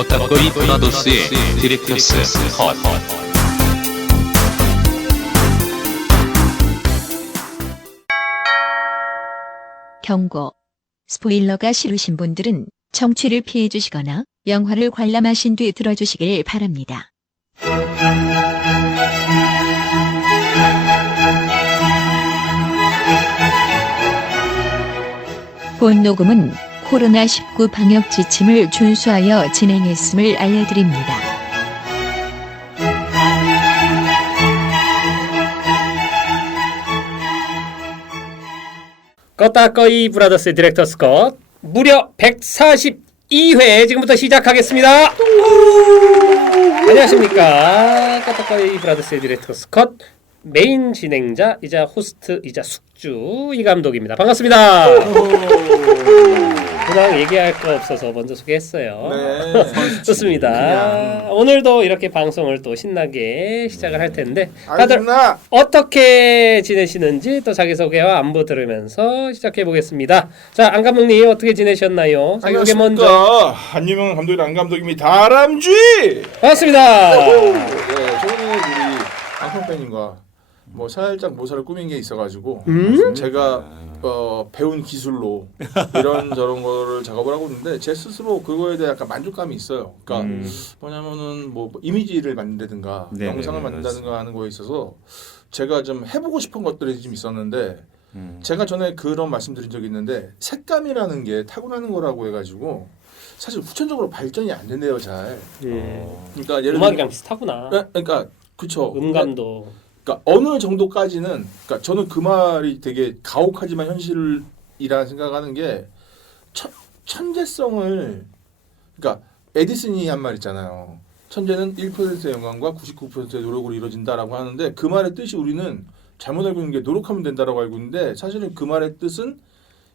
어따거이 브라더스의 디렉터스 컷. 경고. 스포일러가 싫으신 분들은 청취를 피해 주시거나 영화를 관람하신 뒤 들어주시길 바랍니다. 본 녹음은 코로나19 방역 지침을 준수하여 진행했음을 알려드립니다. 껐다꺼이 브라더스 디렉터스 컷 무려 142회 지금부터 시작하겠습니다. 안녕하십니까. 껐다꺼이 브라더스 디렉터스 컷 메인 진행자이자 호스트이자 숙주 이 감독입니다. 반갑습니다. 그냥 얘기할 거 없어서 먼저 소개했어요. 네. 좋습니다. 오늘도 이렇게 방송을 또 신나게 시작을 할 텐데 다들 알겠습니다. 어떻게 지내시는지 또 자기소개와 안부 들으면서 시작해 보겠습니다. 자, 안 감독님 어떻게 지내셨나요? 자기소개 먼저. 한유명 감독이랑 안 감독입니다. 다람쥐. 반갑습니다. 네, 저는 우리 앙팡팬님과 뭐 살짝 모사를 꾸민 게 있어가지고 제가 배운 기술로 이런 저런 거를 작업을 하고 있는데 제 스스로 그거에 대해 약간 만족감이 있어요. 그러니까 뭐냐면은 뭐 이미지를 만든다든가 영상을 만든다든가 하는 거에 있어서 제가 좀 해보고 싶은 것들이 좀 있었는데 제가 전에 그런 말씀드린 적이 있는데 색감이라는 게 타고나는 거라고 해가지고 사실 후천적으로 발전이 안 된대요, 잘. 그러니까 예를 음악이랑 비슷하구나. 네, 그러니까 그쵸. 음감도. 그러니까 어느 정도까지는 그러니까 저는 그 말이 되게 가혹하지만 현실이라 생각하는 게 천재성을 그러니까 에디슨이 한 말 있잖아요. 천재는 1%의 영감과 99%의 노력으로 이루어진다라고 하는데 그 말의 뜻이 우리는 잘못 알고 있는 게 노력하면 된다라고 알고 있는데 사실은 그 말의 뜻은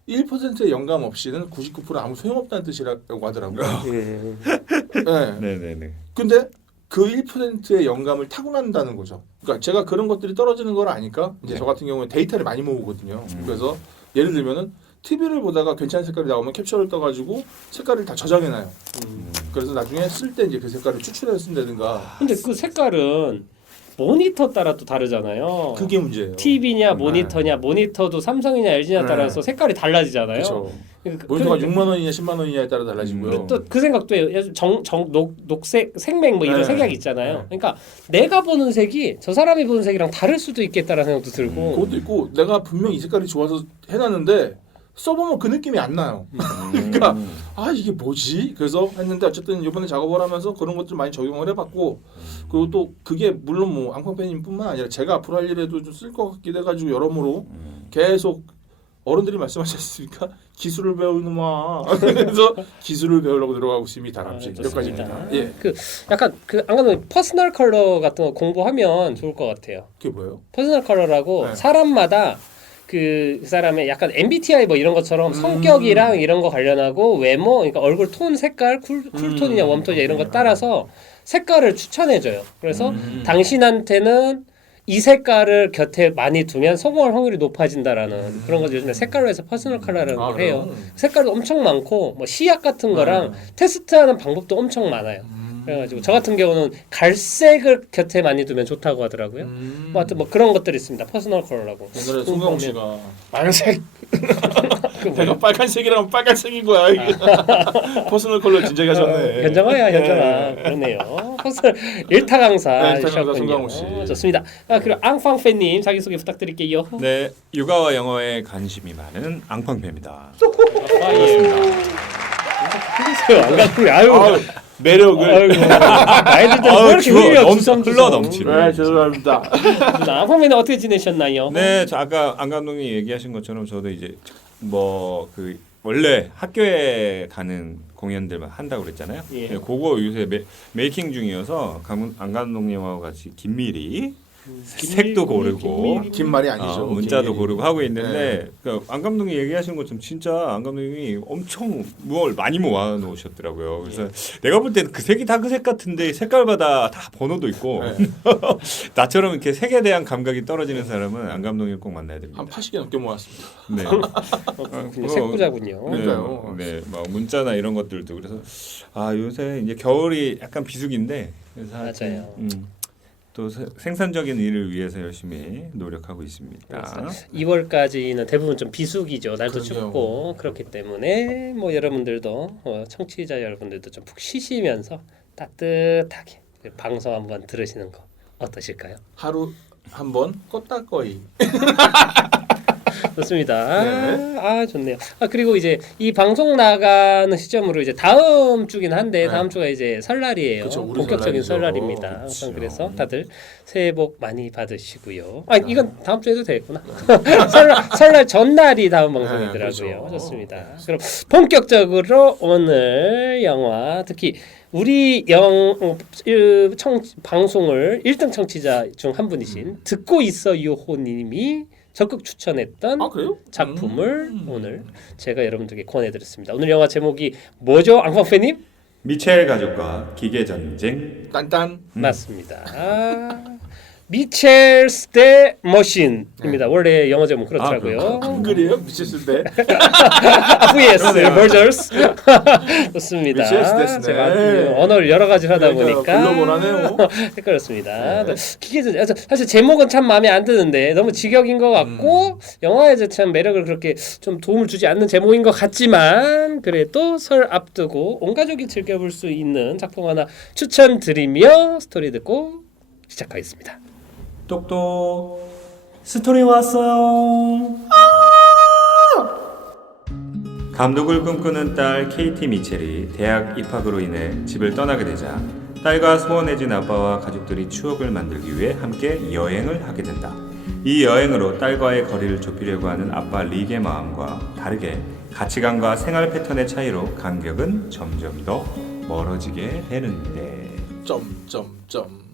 1%의 영감 없이는 99% 아무 소용없다는 뜻이라고 하더라고요. 네. 네네네. 근데 그 1%의 영감을 타고난다는 거죠. 그러니까 제가 그런 것들이 떨어지는 걸 아니까 이제 저 같은 경우에 데이터를 많이 모으거든요. 그래서 예를 들면은 TV를 보다가 괜찮은 색깔이 나오면 캡처를 떠가지고 색깔을 다 저장해놔요. 그래서 나중에 쓸 때 이제 그 색깔을 추출해서 쓴다든가. 근데 그 색깔은 모니터 따라 또 다르잖아요. 그게 문제예요. TV냐 모니터냐 모니터도 삼성이냐 LG냐 따라서 색깔이 달라지잖아요. 그렇죠. 모니터가 6만 원이냐 10만 원이냐에 따라 달라지고요. 또 그 생각도 해요. 녹색, 생맥 뭐 이런 색이 있잖아요. 그러니까 내가 보는 색이 저 사람이 보는 색이랑 다를 수도 있겠다라는 생각도 들고. 그것도 있고 내가 분명 이 색깔이 좋아서 해놨는데 써보면 그 느낌이 안 나요. 그러니까 아 이게 뭐지? 그래서 했는데 어쨌든 이번에 작업을 하면서 그런 것들 많이 적용을 해봤고 그리고 또 그게 물론 뭐 앙팡팬님뿐만 아니라 제가 앞으로 할 일에도 좀 쓸 것 같기도 해가지고 여러모로 계속 어른들이 말씀하지 않습니까? 기술을 배우는 마. 그래서 기술을 배우려고 들어가고 있습니다. 다람쥐 여기까지입니다. 예. 그 약간 그 안 그래도 퍼스널 컬러 같은 거 공부하면 좋을 것 같아요. 그게 뭐예요? 퍼스널 컬러라고 네. 사람마다 그 사람의 약간 MBTI 뭐 이런 것처럼 성격이랑 이런 거 관련하고 외모, 그러니까 얼굴 톤, 색깔, 쿨톤이냐 웜톤이냐 이런 거 따라서 색깔을 추천해줘요. 그래서 당신한테는 이 색깔을 곁에 많이 두면 성공할 확률이 높아진다라는 그런 거죠. 요즘에 색깔로 해서 퍼스널 컬러라는 걸 해요. 색깔도 엄청 많고 뭐 시약 같은 거랑 테스트하는 방법도 엄청 많아요. 그래가지고 저 같은 경우는 갈색을 곁에 많이 두면 좋다고 하더라고요. 뭐 하여튼 뭐 그런 것들이 있습니다. 퍼스널 컬러라고. 옛날에 송강 씨가 빨간색 내가 빨간색이라면 빨간색인 거야. 이게. 퍼스널 컬러 진작에 하셨네. 현정아야 현정아. 그러네요. 퍼스널 일타 강사. 네, 일타 강사 송강호 씨. 좋습니다. 그리고 앙팡팬님 자기소개 부탁드릴게요. 네, 육아와 영어에 관심이 많은 앙팡패입니다. 반갑습니다. 안 가고 아유. 매력을 나이들 때는 이렇게 흘러 넘치는. 네, 죄송합니다. 앙팡팬은 어떻게 지내셨나요? 네, 저 아까 안 감독님 얘기하신 것처럼 저도 이제 뭐 그 원래 학교에 가는 공연들만 한다고 그랬잖아요. 예. 그거 요새 메이킹 중이어서 안 감독님하고 같이 긴밀히 색도 고르고 긴 말이 아니죠. 문자도 긴 고르고 하고 있는데 그 안 감독이 얘기하시는 것처럼 진짜 안 감독님이 엄청 뭘 많이 모아 놓으셨더라고요. 그래서 내가 볼 때는 그 색이 다 그 색 같은데 색깔마다 다 번호도 있고 나처럼 이렇게 색에 대한 감각이 떨어지는 사람은 안 감독님 꼭 만나야 됩니다. 한 80개 넘게 모았습니다. 네. 그냥 색부자군요. 그러니까요. 네, 막 문자나 이런 것들도 그래서 요새 이제 겨울이 약간 비수기인데 그래서 맞아요. 또 생산적인 일을 위해서 열심히 노력하고 있습니다. 2월까지는 대부분 좀 비수기죠. 날도 그러게요. 춥고 그렇기 때문에 뭐 여러분들도 청취자 여러분들도 좀 푹 쉬시면서 따뜻하게 방송 한번 들으시는 거 어떠실까요? 하루 한 번 껐다꺼이. 좋습니다. 네. 좋네요. 그리고 이제 이 방송 나가는 시점으로 이제 다음 주긴 한데 네. 다음 주가 이제 설날이에요. 그쵸, 우리 본격적인 설날이죠. 설날입니다. 그쵸. 그래서 다들 새해 복 많이 받으시고요. 이건 다음 주에도 되겠구나. 설날 전날이 다음 방송이더라고요. 그렇죠. 좋습니다. 그럼 본격적으로 오늘 영화 특히 우리 방송을 1등 청취자 중 한 분이신 듣고 있어 유호님이 적극 추천했던 그래요? 작품을 오늘 제가 여러분들께 권해드렸습니다. 오늘 영화 제목이 뭐죠, 앙팡패님? 미첼 가족과 기계 전쟁. 딴딴. 맞습니다. 미첼스 대 머신입니다. 원래 영어 제목 그렇더라고요. 한글이에요? 미쳤을 때. vs 버저스. 좋습니다. 미첼스 데스네. 제가 언어를 여러 가지 하다 보니까 글로벌하네요. 헷갈렸습니다. 사실 제목은 참 마음에 안 드는데 너무 직역인 것 같고 영화에 참 매력을 그렇게 좀 도움을 주지 않는 제목인 것 같지만 그래도 설 앞두고 온 가족이 즐겨볼 수 있는 작품 하나 추천드리며 스토리 듣고 시작하겠습니다. 똑똑 스토리 왔어요. 감독을 꿈꾸는 딸 KT 미첼이 대학 입학으로 인해 집을 떠나게 되자 딸과 소원해진 아빠와 가족들이 추억을 만들기 위해 함께 여행을 하게 된다. 이 여행으로 딸과의 거리를 좁히려고 하는 아빠 릭의 마음과 다르게 가치관과 생활 패턴의 차이로 간격은 점점 더 멀어지게 되는데 점점점.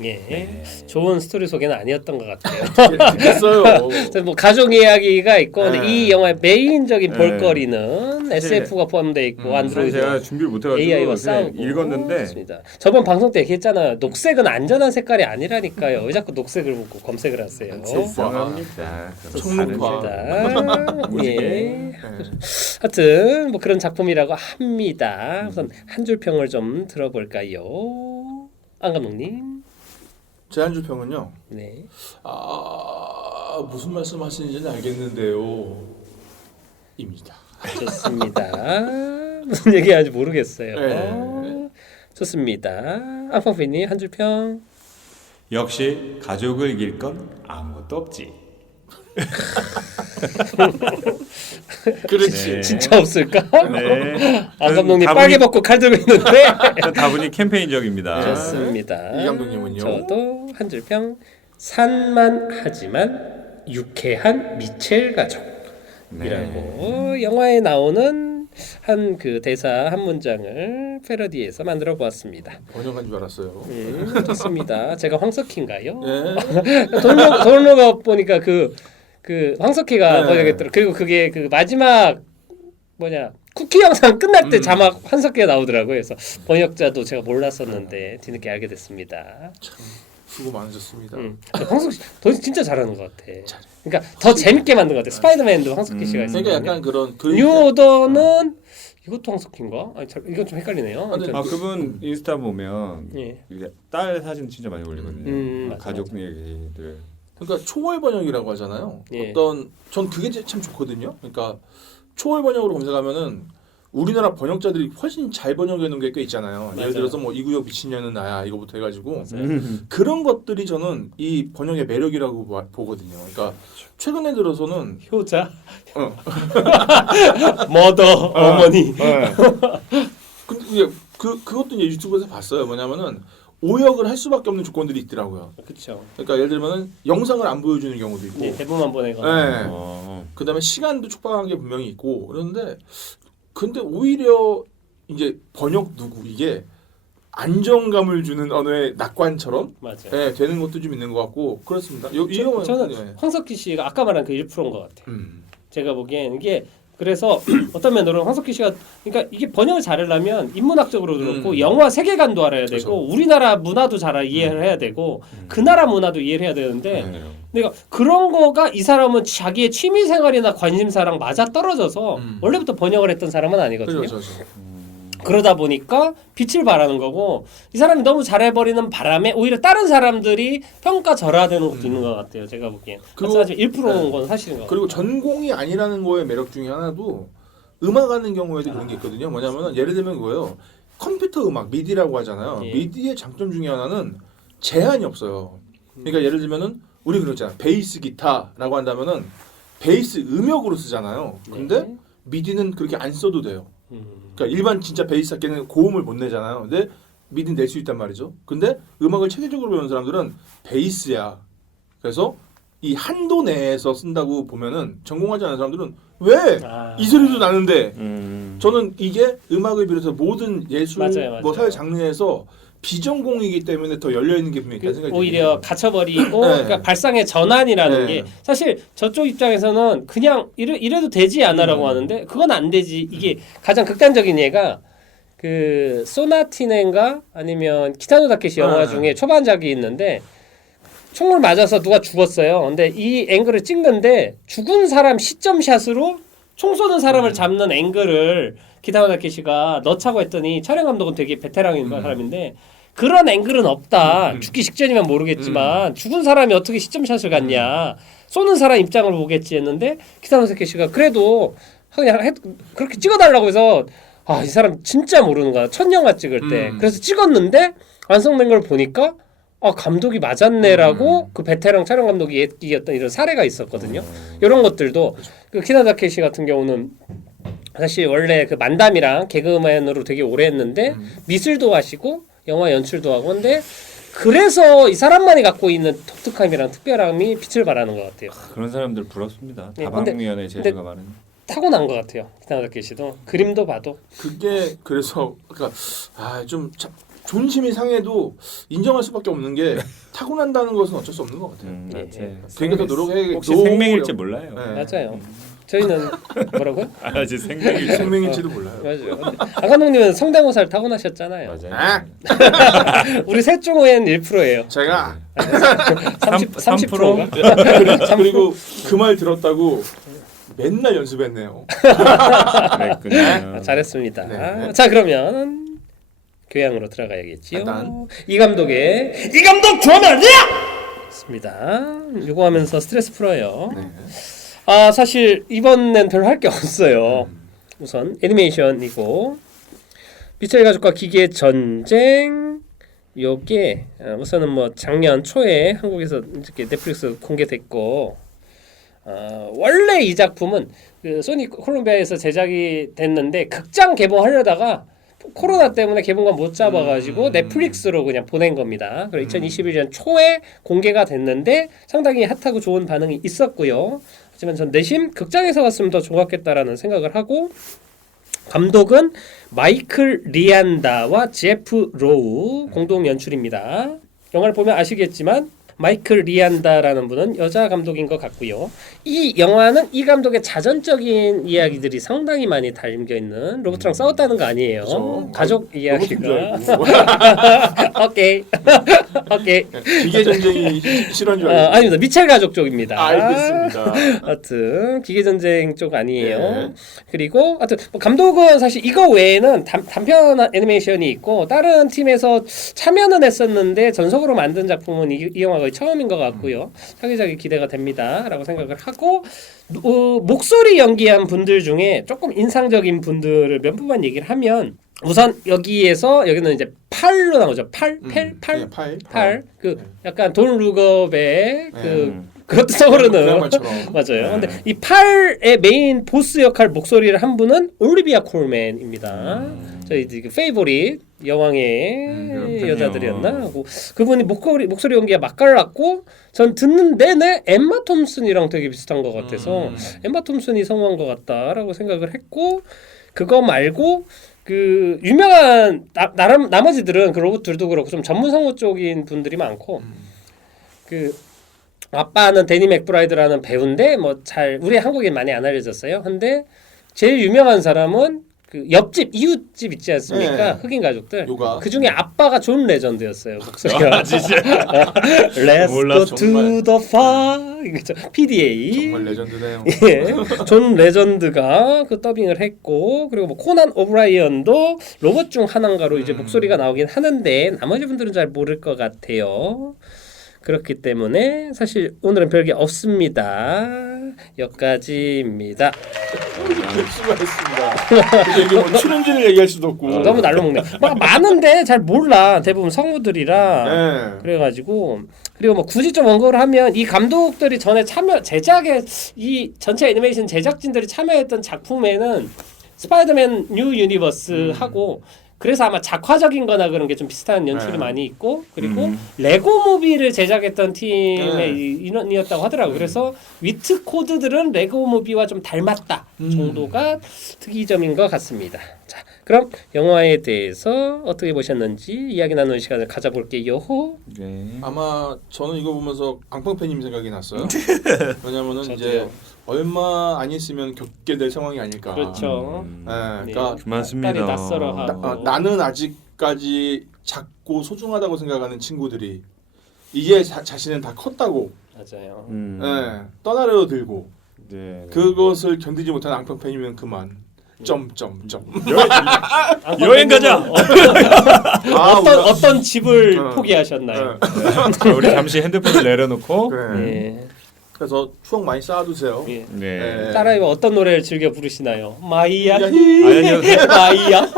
예, 좋은 스토리 소개는 아니었던 것 같아요. 됐어요. 뭐 가족 이야기가 있고 근데 네. 이 영화의 메인적인 네. 볼거리는 SF가 포함되어 있고 사실 안드로이드 제가 준비를 못해가지고 AI와 그냥 싸우고 읽었는데 그렇습니다. 저번 방송 때 얘기했잖아요. 녹색은 안전한 색깔이 아니라니까요. 왜 자꾸 녹색을 묻고 검색을 하세요? 이상합니다. 청문파. 다릅니다. 무지개. 예. 네. 하여튼 뭐 그런 작품이라고 합니다. 우선 한 줄 평을 좀 들어볼까요? 안 감독님. 제 한 줄 평은요. 네. 무슨 말씀하시는지는 알겠는데요. 입니다. 좋습니다. 무슨 얘기하는지 모르겠어요. 네. 좋습니다. 앙팡피님 한 줄 평. 역시 가족을 이길 건 아무것도 없지. 그렇지. 네. 진짜 없을까? 네. 안 감독님 다분히- 빨개 벗고 칼 들고 있는데. 전 다분히 캠페인적이라고. 좋습니다. 이 감독님은요? 저도 한 줄 평. 산만하지만 유쾌한 미첼 가족이라고 네. 영화에 나오는 한 그 대사 한 문장을 패러디해서 만들어 보았습니다. 번역한 줄 알았어요. 좋습니다. 제가 황석희인가요? 네. 돌로가 보니까 그 황석희가 네. 번역했더라. 그리고 그게 그 마지막 쿠키 영상 끝날 때 자막 황석희가 나오더라고요. 그래서 번역자도 제가 몰랐었는데 뒤늦게 알게 됐습니다. 참 수고 많으셨습니다. 황석희 더 진짜 잘하는 것 같아. 그러니까 더 재밌게 만든 것 같아. 스파이더맨도 황석희 씨가 있어요. 그러니까 약간 그런 뉴 오더는 이것도 황석희인가? 이건 좀 헷갈리네요. 근데 아 그분 인스타 보면 예. 이게 딸 사진 진짜 많이 올리거든요. 맞아, 가족 얘기들. 그러니까 초월 번역이라고 하잖아요. 예. 전 그게 참 좋거든요. 그러니까 초월 번역으로 검색하면은 우리나라 번역자들이 훨씬 잘 번역해 놓은 게 꽤 있잖아요. 맞아요. 예를 들어서 뭐 이 구역 미친년은 나야 이거부터 해가지고 그런 것들이 저는 이 번역의 매력이라고 보거든요. 그러니까 최근에 들어서는 효자, 머더, 어머니. 근데 이게 그것도 이제 유튜브에서 봤어요. 뭐냐면은 오역을 할 수밖에 없는 조건들이 있더라고요. 그렇죠. 그러니까 예를 들면은 영상을 안 보여주는 경우도 있고, 네, 대본만 보내거나. 네. 그다음에 시간도 촉박한 게 분명히 있고 그런데 근데 오히려 이제 번역 누구 이게 안정감을 주는 언어의 낙관처럼 맞아요. 예, 되는 것도 좀 있는 것 같고 그렇습니다. 이 영화는 저는 예. 황석기 씨가 아까 말한 그 1%인 것 같아요. 음. 제가 보기엔 이게 그래서 어떤 면으로 황석기 씨가 그러니까 이게 번역을 잘하려면 인문학적으로도 그렇고 영화 세계관도 알아야 되고 그렇죠. 우리나라 문화도 잘 이해를 해야 되고 그 나라 문화도 이해를 해야 되는데 그러니까 그런 거가 이 사람은 자기의 취미 생활이나 관심사랑 맞아 떨어져서 원래부터 번역을 했던 사람은 아니거든요. 그렇죠. 그러다 보니까 빛을 발하는 거고 이 사람이 너무 잘해버리는 바람에 오히려 다른 사람들이 평가절하되는 것도 있는 것 같아요. 제가 보기엔. 그리고- 사실 1%인 건 사실인 것 같아요. 그리고 전공이 아니라는 거의 매력 중에 하나도 음악 하는 경우에도 그런 게 있거든요. 뭐냐면은 예를 들면 그거예요. 컴퓨터 음악 미디라고 하잖아요. 예. 미디의 장점 중에 하나는 제한이 없어요. 그러니까 예를 들면은 우리 그러잖아. 베이스 기타라고 한다면은 베이스 음역으로 쓰잖아요. 근데 네. 미디는 그렇게 안 써도 돼요. 그러니까 일반 진짜 베이스 악기는 고음을 못 내잖아요. 근데 미디는 낼 수 있단 말이죠. 근데 음악을 체계적으로 배우는 사람들은 베이스야. 그래서 이 한도 내에서 쓴다고 보면은 전공하지 않은 사람들은 왜 이 소리도 나는데 저는 이게 음악을 비롯해서 모든 예술 맞아요. 뭐 사회 장르에서 비전공이기 때문에 더 열려 있는 게 분명히 있다는 생각이 오히려 갇혀버리고 네. 그러니까 발상의 전환이라는 네. 게 사실 저쪽 입장에서는 그냥 이래도 되지 않아라고 하는데 그건 안 되지. 이게 가장 극단적인 예가 그 소나티넨가 아니면 키타노 다케시 영화 중에 초반작이 있는데 총을 맞아서 누가 죽었어요. 근데 이 앵글을 찍는데 죽은 사람 시점샷으로 총 쏘는 사람을 잡는 앵글을 키타노 다케시가 넣자고 했더니 촬영 감독은 되게 베테랑인 사람인데 그런 앵글은 없다. 죽기 직전이면 모르겠지만 죽은 사람이 어떻게 시점샷을 갖냐. 쏘는 사람 입장을 보겠지 했는데 키타노 다케시가 그래도 그냥 그렇게 찍어달라고 해서 이 사람 진짜 모르는 거야. 첫 영화 찍을 때. 그래서 찍었는데 완성된 걸 보니까 감독이 맞았네라고 그 베테랑 촬영 감독이 얘기했던 이런 사례가 있었거든요. 이런 것들도 그 키타노 다케시 같은 경우는 사실 원래 그 만담이랑 개그맨으로 되게 오래 했는데 미술도 하시고 영화 연출도 하고 근데 그래서 이 사람만이 갖고 있는 독특함이랑 특별함이 빛을 발하는 것 같아요. 그런 사람들 부럽습니다. 네, 다방면의 재주가 많은. 타고난 것 같아요. 키타노 다케시도 그림도 봐도 그게 그래서 그러니까 좀 존심이 상해도 인정할 수밖에 없는 게 타고난다는 것은 어쩔 수 없는 것 같아요. 되게 더 노력해야겠고 혹시 생명일지 몰라요. 네. 맞아요. 저희는 뭐라고요? 아직 생명일지. 생명일지도 몰라요. 맞아요. 안 감독님은 성대모사를 타고나셨잖아요. 맞아요. 우리 셋 중엔 1%예요. 제가 30%가? 그리고 그 말 들었다고 맨날 연습했네요. 그랬군요. 잘했습니다. 네. 자 그러면 교양으로 들어가야겠지요. 일단. 이 감독의 이 감독 좋아하면 안 돼요! 있습니다. 요거 하면서 스트레스 풀어요. 네. 사실 이번엔 별로 할 게 없어요. 우선 애니메이션이고 빛의 가족과 기계의 전쟁 요게 우선은 뭐 작년 초에 한국에서 이렇게 넷플릭스 공개됐고 원래 이 작품은 그 소니 콜롬비아에서 제작이 됐는데 극장 개봉하려다가 코로나 때문에 개봉관 못 잡아가지고 넷플릭스로 그냥 보낸 겁니다. 그리고 2021년 초에 공개가 됐는데 상당히 핫하고 좋은 반응이 있었고요. 하지만 전 내심 극장에서 봤으면 더 좋았겠다라는 생각을 하고 감독은 마이클 리안다와 제프 로우 공동 연출입니다. 영화를 보면 아시겠지만 마이클 리안다라는 분은 여자 감독인 것 같고요. 이 영화는 이 감독의 자전적인 이야기들이 상당히 많이 담겨 있는 로봇이랑 싸웠다는 거 아니에요. 그렇죠. 가족 이야기가. 오케이. 오케이. 기계 전쟁이 실화인 줄 알고. 아닙니다. 미첼 가족 쪽입니다. 알겠습니다. 하여튼 기계 전쟁 쪽 아니에요. 네. 그리고 하여튼 뭐 감독은 사실 이거 외에는 단편 애니메이션이 있고 다른 팀에서 참여는 했었는데 전속으로 만든 작품은 이 영화가 처음인 것 같고요. 차기작이 기대가 됩니다라고 생각을 하고 목소리 연기한 분들 중에 조금 인상적인 분들을 몇 분만 얘기를 하면 우선 여기는 이제 팔로 나오죠. 팔. 그 약간 돈 룩업의 그것도 떠오르는 맞아요. 근데 이 팔의 메인 보스 역할 목소리를 한 분은 올리비아 콜맨입니다. 저희 그 페이보릿 여왕의 여자들이었나 하고 그분이 목소리 연기가 맛깔났고 전 듣는 내내 엠마 톰슨이랑 되게 비슷한 것 같아서 엠마 톰슨이 성공한 것 같다라고 생각을 했고 그거 말고 그 유명한 나머지들은 그 로봇들도 그렇고 좀 전문 성우 쪽인 분들이 많고 그 아빠는 데니 맥브라이드라는 배우인데 뭐 잘 우리 한국인 많이 안 알려졌어요. 근데 제일 유명한 사람은 그 옆집 이웃집 있지 않습니까? 네. 흑인 가족들. 요가. 그 중에 아빠가 존 레전드였어요. 목소리가. 진짜. Let's 몰라, go 정말. to the far. 이거죠. PDA. 정말 레전드네요. 예, 존 레전드가 그 더빙을 했고 그리고 뭐 코난 오브라이언도 로봇 중 하나인가로 이제 목소리가 나오긴 하는데 나머지 분들은 잘 모를 것 같아요. 그렇기 때문에 사실 오늘은 별게 없습니다. 여기까지입니다. 수고하셨습니다. 근데 이게 뭐 출연진을 얘기할 수도 없고. 너무 날로 먹네. 막 많은데 잘 몰라. 대부분 성우들이라. 네. 그래가지고 그리고 뭐 굳이 좀 언급을 하면 이 감독들이 전에 제작에 이 전체 애니메이션 제작진들이 참여했던 작품에는 스파이더맨 뉴 유니버스 하고 그래서 아마 작화적인 거나 그런 게 좀 비슷한 연출이 네. 많이 있고 그리고 레고 무비를 제작했던 팀의 네. 인원이었다고 하더라고요. 그래서 위트 코드들은 레고 무비와 좀 닮았다 정도가 특이점인 것 같습니다. 자, 그럼 영화에 대해서 어떻게 보셨는지 이야기 나누는 시간을 가져볼게요. 네. 아마 저는 이거 보면서 앙팡팬님 생각이 났어요. 왜냐면은 이제 저도요. 얼마 안 있으면 겪게 될 상황이 아닐까. 그렇죠. 네, 그러니까 맞습니다. 딸이 낯설어하고. 나는 아직까지 작고 소중하다고 생각하는 친구들이 이제 자신은 다 컸다고 맞아요. 떠나려 들고 네. 그것을 견디지 못한 앙팡팬이면 그만. 점점점. 여행 가자. 어떤 집을 어. 포기하셨나요? 자, 우리 잠시 핸드폰을 내려놓고. 그래. 예. 그래서 추억 많이 쌓아두세요. 예. 네. 딸아이와 어떤 노래를 즐겨 부르시나요? 마이야 아니요. 마이야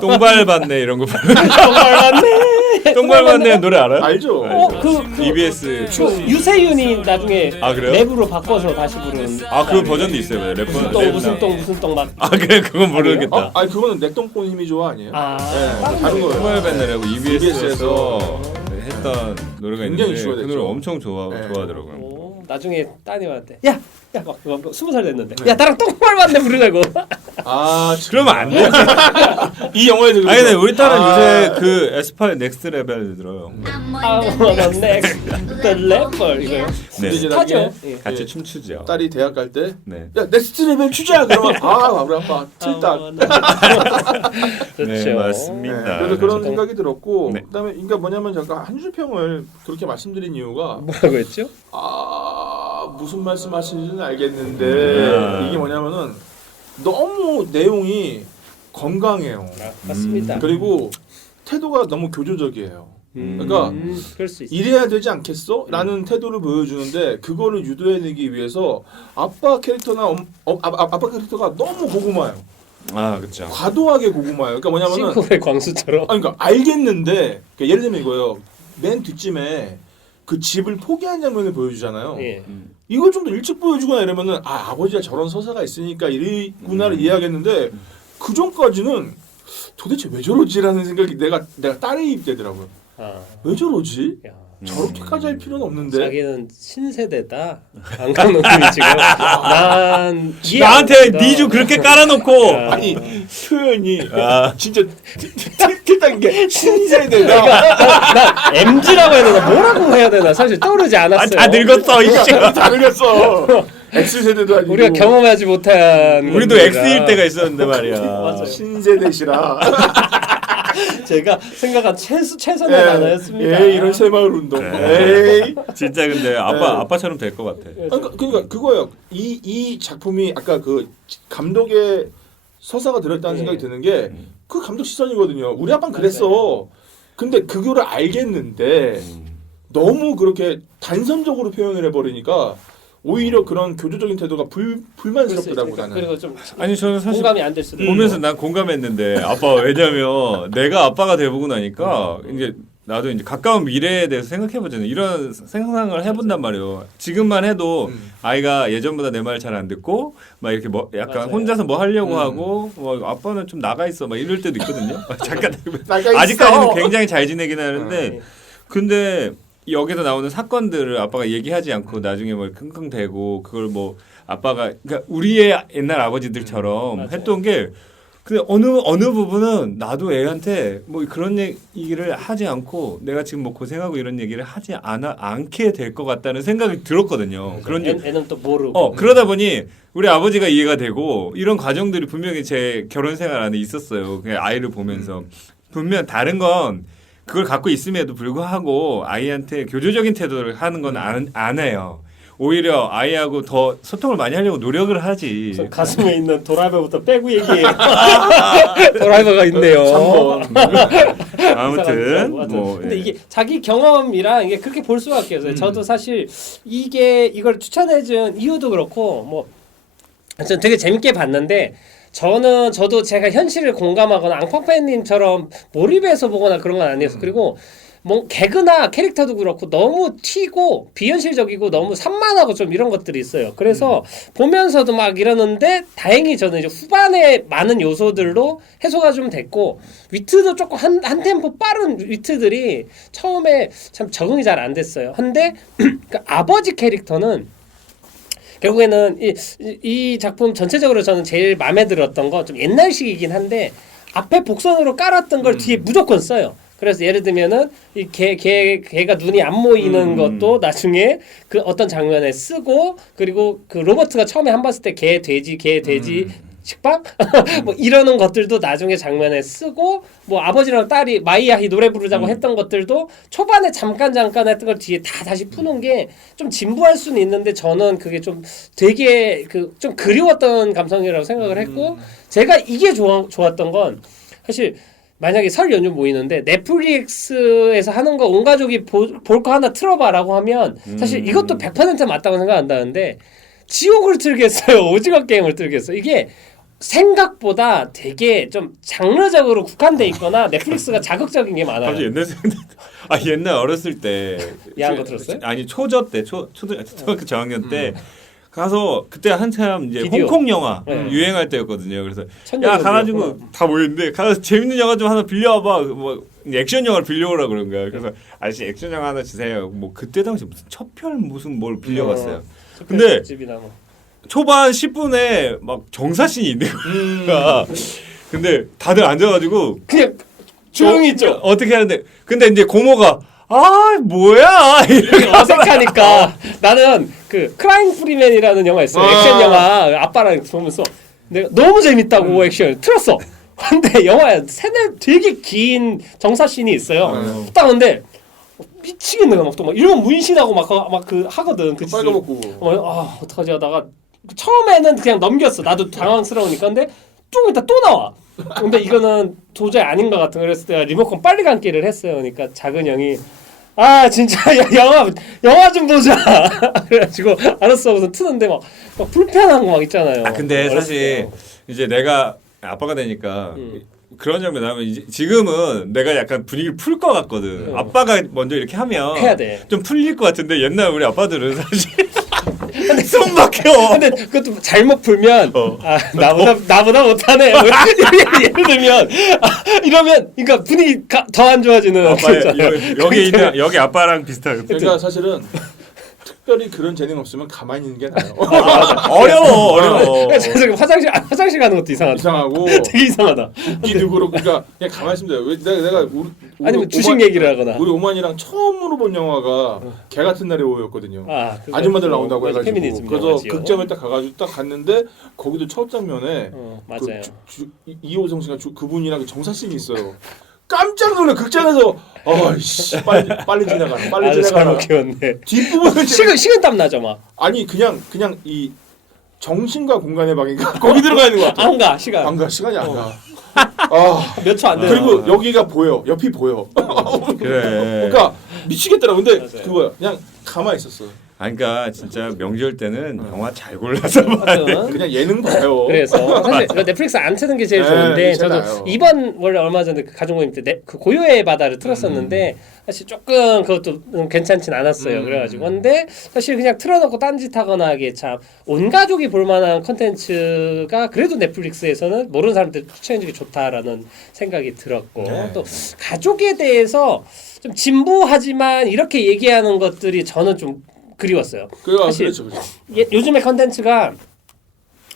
똥발 받네 이런 거. 정말 맞네. 똥발 받네 노래 알아요? 알죠? 그 EBS. 유세윤이 나중에 아, 그래요? 랩으로 바꿔서 다시 부른. 아, 그 버전도 있어요. 래퍼. 무슨 똥 막. 아, 그래 그건 모르겠다. 아니 그거는 내 똥꼬 힘이 좋아 아니에요? 아, 네, 다른 거예요. 똥발 받네라고 EBS에서 EBS에서 했던 노래가 굉장히 있는데 그 유명했죠. 노래 엄청 네. 좋아하더라고요. 오, 나중에 따님한테 야 20살 됐는데 야 나랑 똥말 맞네 부르자고. 아 그러면 안 돼. 이 영화에서 아니 근데 우리 딸은 요새 그 에스파의 넥스트 레벨 들어요. I wanna next the level 이거요. 근데 이제 네. 하죠. 나중에 예. 같이 춤추죠. 딸이 대학 갈 때 네. 야 넥스트 레벨 추자 그러면 우리 아빠 틀딱. 그렇죠. 네, 맞습니다. 그래서 그런 어쨌든- 생각이 들었고 네. 그다음에 그러니까 뭐냐면 제가 한 줄 평을 그렇게 말씀드린 이유가 뭐라고 했죠? 무슨 말씀하시는지는 알겠는데 이게 뭐냐면은 너무 내용이 건강해요. 맞습니다. 그리고 태도가 너무 교조적이에요. 그러니까 그럴 수 있어. 이래야 되지 않겠어? 라는 태도를 보여주는데 그거를 유도해내기 위해서 아빠 캐릭터나 아빠 캐릭터가 너무 고구마예요. 아 그렇죠. 과도하게 고구마예요. 그러니까 뭐냐면은 싱크의 광수처럼. 그러니까 알겠는데 그러니까 예를 들면 이거예요. 맨 뒷쯤에 그 집을 포기한 장면을 보여주잖아요. 예. 이걸 좀 더 일찍 보여주거나 이러면은 아버지가 저런 서사가 있으니까 이리구나를 이해하겠는데 그 전까지는 도대체 왜 저러지라는 생각이 내가 딸의 입 되더라고요. 아, 왜 저러지? 야. 저렇게까지 할 필요는 없는데. 자기는 신세대다. 안강놈이 지금 난 이해 안 나한테 된다. 니주 그렇게 깔아놓고 아니 표현이 진짜 tiltan 게 신세대다. 난 MG라고 해야 되나 뭐라고 해야 되나 사실 떠오르지 않았어요. 다 늙었어 이 씨. 다 늙었어. X세대도 아니고 우리가 경험하지 못한 우리도 겁니다. X일 때가 있었는데 말이야. 맞아요. 신세대시라. 제가 생각한 최선의 단어였습니다. 예, 이런 새마을 운동. 에이. 진짜 근데 네. 아빠처럼 될 것 같아. 그러니까 그거예요. 이 작품이 아까 그 감독의 서사가 들어있다는 생각이 드는 게 그 감독 시선이거든요. 우리 아빠는 그랬어. 근데 그거를 알겠는데 너무 그렇게 단선적으로 표현을 해버리니까 오히려 그런 교조적인 태도가 불만스럽더라고 나는. 그리고 좀 아니 저는 사실 공감이 안 될 수도 보면서 난 공감했는데 아빠 왜냐면 내가 아빠가 돼보고 나니까 이제 나도 이제 가까운 미래에 대해서 생각해보잖아요. 이런 상상을 해본단 말이에요. 지금만 해도 아이가 예전보다 내 말 잘 안 듣고 막 이렇게 뭐 약간 맞아요. 혼자서 뭐 하려고 하고 뭐 아빠는 좀 나가 있어 막 이럴 때도 있거든요. 잠깐 나가 있어. 아직까지는 굉장히 잘 지내긴 하는데 네. 근데 여기서 나오는 사건들을 아빠가 얘기하지 않고 나중에 뭐 끙끙대고 그걸 뭐 아빠가 그러니까 우리의 옛날 아버지들처럼 맞아요. 했던 게 근데 어느 부분은 나도 애한테 뭐 그런 얘기를 하지 않고 내가 지금 뭐 고생하고 이런 얘기를 하지 않게 될 것 같다는 생각이 들었거든요. 그런 애는 또 모르고. 그러다 보니 우리 아버지가 이해가 되고 이런 과정들이 분명히 제 결혼 생활 안에 있었어요. 그냥 아이를 보면서 분명 다른 건 그걸 갖고 있음에도 불구하고 아이한테 교조적인 태도를 하는 건 안 해요. 오히려 아이하고 더 소통을 많이 하려고 노력을 하지. 가슴에 있는 도라이버부터 빼고 얘기해. 도라이버가 있네요. 3번. 아무튼 뭐 근데 이게 자기 경험이랑 이게 그렇게 볼 수밖에 없어요. 저도 사실 이걸 추천해준 이유도 그렇고 뭐 전 되게 재밌게 봤는데 저도 제가 현실을 공감하거나 앙팡팬님처럼 몰입해서 보거나 그런 건 아니었어. 그리고 뭐 개그나 캐릭터도 그렇고 너무 튀고 비현실적이고 너무 산만하고 좀 이런 것들이 있어요. 그래서 보면서도 막 이러는데 다행히 저는 이제 후반에 많은 요소들로 해소가 좀 됐고 위트도 조금 한 템포 빠른 위트들이 처음에 참 적응이 잘 안 됐어요. 근데 그 아버지 캐릭터는 결국에는 이 작품 전체적으로 저는 제일 마음에 들었던 건 좀 옛날식이긴 한데 앞에 복선으로 깔았던 걸 뒤에 무조건 써요. 그래서 예를 들면은 이 걔가 눈이 안 모이는 것도 나중에 그 어떤 장면에 쓰고 그리고 그 로버트가 처음에 한 봤을 때 개 돼지 식빵 뭐 이러는 것들도 나중에 장면에 쓰고 뭐 아버지랑 딸이 마이야히 노래 부르자고 했던 것들도 초반에 잠깐 했던 걸 뒤에 다 다시 푸는 게 좀 진부할 수는 있는데 저는 그게 좀 되게 좀 그리웠던 감성이라고 생각을 했고 제가 이게 좋았던 건 사실 만약에 설 연휴 모이는데 넷플릭스에서 하는 거 온 가족이 볼 거 하나 틀어봐라고 하면 사실 이것도 100% 맞다고 생각한다는데 지옥을 틀겠어요. 오징어 게임을 틀겠어요. 이게 생각보다 되게 좀 장르적으로 국한돼 있거나 넷플릭스가 자극적인 게 많아요. 갑자기 옛날 생각. 옛날 어렸을 때 야한 거 들었어요? 아니 초등학교 저학년 때 가서 그때 한참 이제 비디오. 홍콩 영화 네. 유행할 때였거든요. 그래서 천년 야 가가지고 다 모였는데 가서 재밌는 영화 좀 하나 빌려와봐. 뭐 액션 영화를 빌려오라 그런 거야. 그래서 아저씨 액션 영화 하나 주세요. 뭐 그때 당시 무슨 첩별 무슨 뭘 빌려갔어요. 근데 집이나 뭐. 초반 10분에 막 정사신이 있는 거야. 근데 다들 앉아가지고 그냥 조용히 있죠. 어떻게 하는데 근데 이제 고모가 뭐야 이렇게 어색하니까 나는 그 크라잉 프리맨이라는 영화 있어요. 액션 영화 아빠랑 보면서 내가 너무 재밌다고 액션 틀었어. 근데 영화에 되게 긴 정사신이 있어요. 딱 근데 미치겠네. 막 이러면 문신하고 막 그 하거든. 그 빨간 먹고. 어떡하지 하다가 처음에는 그냥 넘겼어. 나도 당황스러우니까. 근데 좀 이따 또 나와. 근데 이거는 도저히 아닌 것 같은. 그래서 내가 리모컨 빨리 감기를 했어요. 그러니까 작은 형이 진짜 영화 좀 보자. 그래가지고 알았어. 그래서 트는데 막 불편한 거 막 있잖아요. 근데 사실 이제 내가 아빠가 되니까 그런 장면 나오면 이제 지금은 내가 약간 분위기를 풀 것 같거든. 아빠가 먼저 이렇게 하면 해야 돼. 좀 풀릴 것 같은데 옛날 우리 아빠들은 사실 숨 막혀. 근데 그것도 잘못 풀면 나보다 못하네. 예를 들면 이러면 그러니까 분위기가 더 안 좋아지는. 여기 아빠랑 비슷하거든. 그러니까 사실은 특별히 그런 재능 없으면 가만히 있는 게 나아요. 어려워. 그래서 화장실 가는 것도 이상하고 되게 이상하다. 웃기도 그렇고 그러니까 그냥 가만히 있으면 돼요. 왜 내가 아니면 주식 얘기를 하거나. 우리 오만이랑 처음으로 본 영화가 개 같은 날의 오후였거든요. 아줌마들 나온다고 해가지고 페미니즘 그래서 영화지요. 극장을 딱 가가지고 딱 갔는데 거기도 첫 장면에 맞아요. 이호성 씨가 그분이랑 정사씬이 있어요. 깜짝 놀래 극장에서 빨리 지나가라. 뒷부분은 식은땀 나죠 막. 아니 그냥 이 정신과 공간의 방인가 거기 들어가 있는 것 같아. 안 가 시간이 안 가. 몇 초 안 돼. 그리고 여기가 보여. 옆이 보여. 그래. 그러니까 미치겠더라. 근데 맞아요. 그거야. 그냥 가만히 있었어. 그러니까 진짜 명절 때는 영화 잘 골라서 봐야 돼. 그냥 예능 봐요. 그래서 사실 넷플릭스 안 트는 게 제일 네, 좋은데 괜찮아요. 저도 이번 원래 얼마 전에 그 가족 모임 때 그 고요의 바다를 틀었었는데 사실 조금 그것도 괜찮진 않았어요. 그래가지고 근데 사실 그냥 틀어놓고 딴짓하거나 하기에 참 온 가족이 볼만한 컨텐츠가 그래도 넷플릭스에서는 모르는 사람들 추천해주기 좋다라는 생각이 들었고 또 가족에 대해서 좀 진부하지만 이렇게 얘기하는 것들이 저는 좀 그리웠어요. 사실 그렇죠. 요즘의 컨텐츠가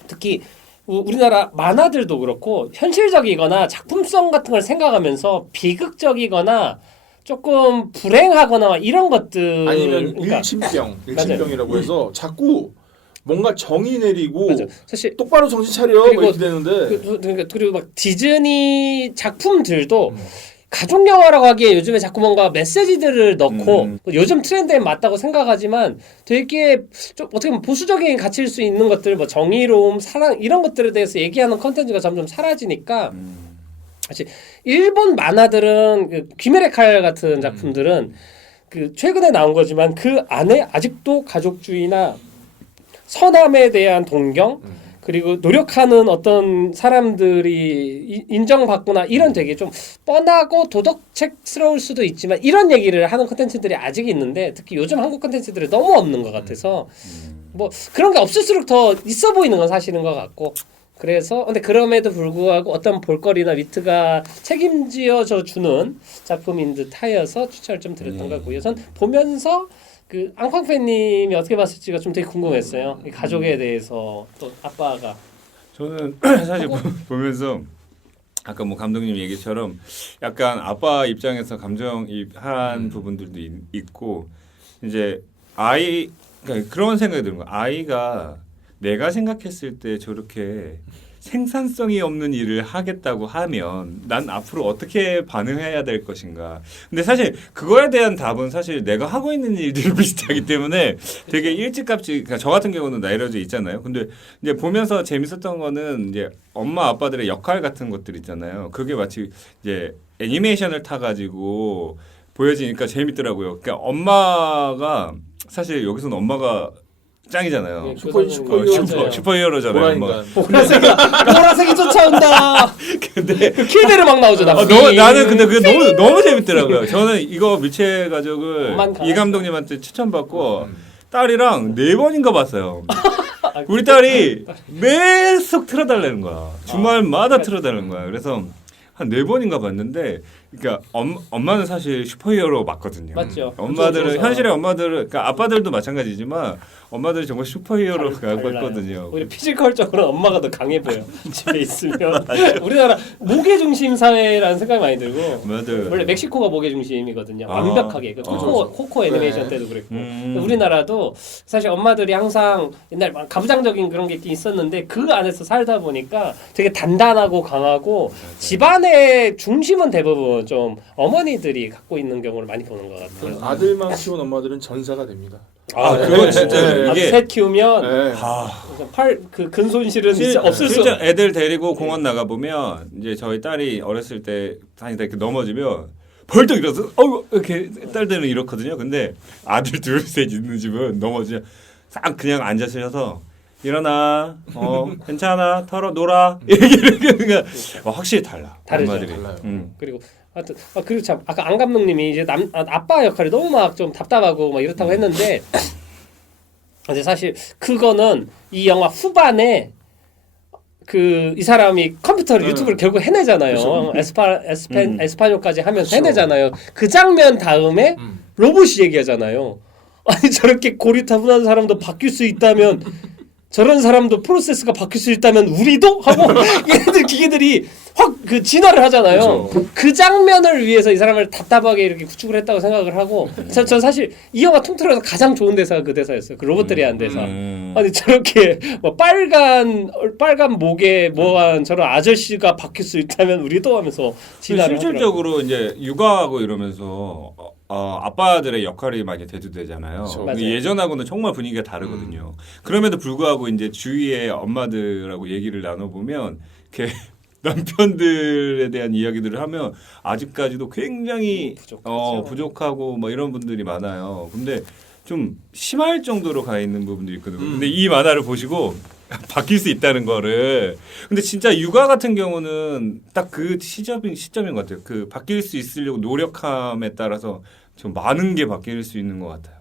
특히 우리나라 만화들도 그렇고 현실적이거나 작품성 같은 걸 생각하면서 비극적이거나 조금 불행하거나 이런 것들 아니면 그러니까 일침병이라고 해서 자꾸 뭔가 정의 내리고 맞아. 사실 똑바로 정신 차려 그리고 뭐 이렇게 되는데 그리고 막 디즈니 작품들도 가족 영화라고 하기에 요즘에 자꾸 뭔가 메시지들을 넣고 요즘 트렌드에 맞다고 생각하지만 되게 좀 어떻게 보면 보수적인 가치일 수 있는 것들 뭐 정의로움, 사랑 이런 것들에 대해서 얘기하는 컨텐츠가 점점 사라지니까 사실 일본 만화들은 그 귀멸의 칼 같은 작품들은 그 최근에 나온 거지만 그 안에 아직도 가족주의나 선함에 대한 동경 그리고 노력하는 어떤 사람들이 인정받거나 이런 되게 좀 뻔하고 도덕책스러울 수도 있지만 이런 얘기를 하는 콘텐츠들이 아직 있는데 특히 요즘 한국 콘텐츠들이 너무 없는 것 같아서 뭐 그런 게 없을수록 더 있어 보이는 건 사실인 것 같고 그래서 근데 그럼에도 불구하고 어떤 볼거리나 위트가 책임지어져 주는 작품인 듯 하여서 추천을 좀 드렸던 거고요. 전 보면서 그 앙팡팬님이 어떻게 봤을지가 좀 되게 궁금했어요. 이 가족에 대해서 또 아빠가 저는 사실 보면서 아까 뭐 감독님 얘기처럼 약간 아빠 입장에서 감정이입한 부분들도 있고 이제 그러니까 그런 생각이 드는 거야. 아이가 내가 생각했을 때 저렇게 생산성이 없는 일을 하겠다고 하면 난 앞으로 어떻게 반응해야 될 것인가. 근데 사실 그거에 대한 답은 사실 내가 하고 있는 일들이 비슷하기 때문에 되게 일찌감치 그러니까 저 같은 경우는 나이러져 있잖아요. 근데 이제 보면서 재밌었던 거는 이제 엄마 아빠들의 역할 같은 것들 있잖아요. 그게 마치 이제 애니메이션을 타가지고 보여지니까 재밌더라고요. 그러니까 엄마가 사실 여기서는 엄마가 짱이잖아요. 슈퍼히어로잖아요. 보라색이 쫓아온다. 근데 그 킬들을 막 나오죠. 나는 근데 그게 너무 재밌더라고요. 저는 이거 밀체 가족을 이 감독님한테 추천받고 딸이랑 4번인가 봤어요. 우리 딸이 계속 틀어달라는 거야. 주말마다 틀어달라는 거야. 그래서 한 4번인가 봤는데, 그러니까 엄마는 사실 슈퍼히어로 맞거든요. 맞죠. 엄마들은 현실의 엄마들은 그러니까 아빠들도 마찬가지지만 엄마들이 정말 슈퍼히어로 갖고 있거든요. 오히려 피지컬적으로 엄마가 더 강해 보여. 집에 있으면 우리나라 모계 중심 사회라는 생각이 많이 들고. 맞아요. 원래 멕시코가 모계 중심이거든요. 완벽하게. 코코 애니메이션 때도 그랬고. 우리나라도 사실 엄마들이 항상 옛날 가부장적인 그런 게 있긴 있었는데 그 안에서 살다 보니까 되게 단단하고 강하고 집안의 중심은 대부분 좀 어머니들이 갖고 있는 경우를 많이 보는 것 같아요. 아들만 키운 엄마들은 전사가 됩니다. 그건 진짜 이게 셋 키우면 그 근손실은 없을 수 없어요. 애들 데리고 공원 나가 보면 이제 저희 딸이 어렸을 때 다니다 이렇게 넘어지면 벌떡 일어서 이렇게 딸들은 이렇거든요. 근데 아들 둘 셋 있는 집은 넘어지면 싹 그냥 앉아서셔서 일어나, 괜찮아, 놀아. 이렇게 확실히 다르죠. 엄마들이. 달라요. 그리고 하여튼 그리고 참 아까 안 감독님이 이제 아빠 역할이 너무 막 좀 답답하고 막 이렇다고 했는데 이제 사실 그거는 이 영화 후반에 그 이 사람이 컴퓨터를 유튜브를 결국 해내잖아요. 에스파뇰까지 하면서 해내잖아요. 그 장면 다음에 로봇이 얘기하잖아요. 아니 저렇게 고리타분한 사람도 바뀔 수 있다면 저런 사람도 프로세스가 바뀔 수 있다면 우리도? 하고 얘네들 기계들이 확 그 진화를 하잖아요. 그렇죠. 그 장면을 위해서 이 사람을 답답하게 이렇게 구축을 했다고 생각을 하고 전 사실 이 영화 통틀어서 가장 좋은 대사가 그 대사였어요. 그 로봇들이 한 대사. 아니 저렇게 뭐 빨간 목에 뭐한 저런 아저씨가 바뀔 수 있다면 우리도 하면서 진화를 실질적으로 이제 육아하고 이러면서 아빠들의 역할이 많이 대두되잖아요. 예전하고는 정말 분위기가 다르거든요. 그럼에도 불구하고 이제 주위의 엄마들하고 얘기를 나눠보면 이렇게 남편들에 대한 이야기들을 하면 아직까지도 굉장히 부족하고 뭐 이런 분들이 많아요. 근데 좀 심할 정도로 가 있는 부분도 있거든요. 근데 이 만화를 보시고 바뀔 수 있다는 거를. 근데 진짜 육아 같은 경우는 딱 그 시점인 것 같아요. 그 바뀔 수 있으려고 노력함에 따라서 좀 많은 게 바뀔 수 있는 것 같아요.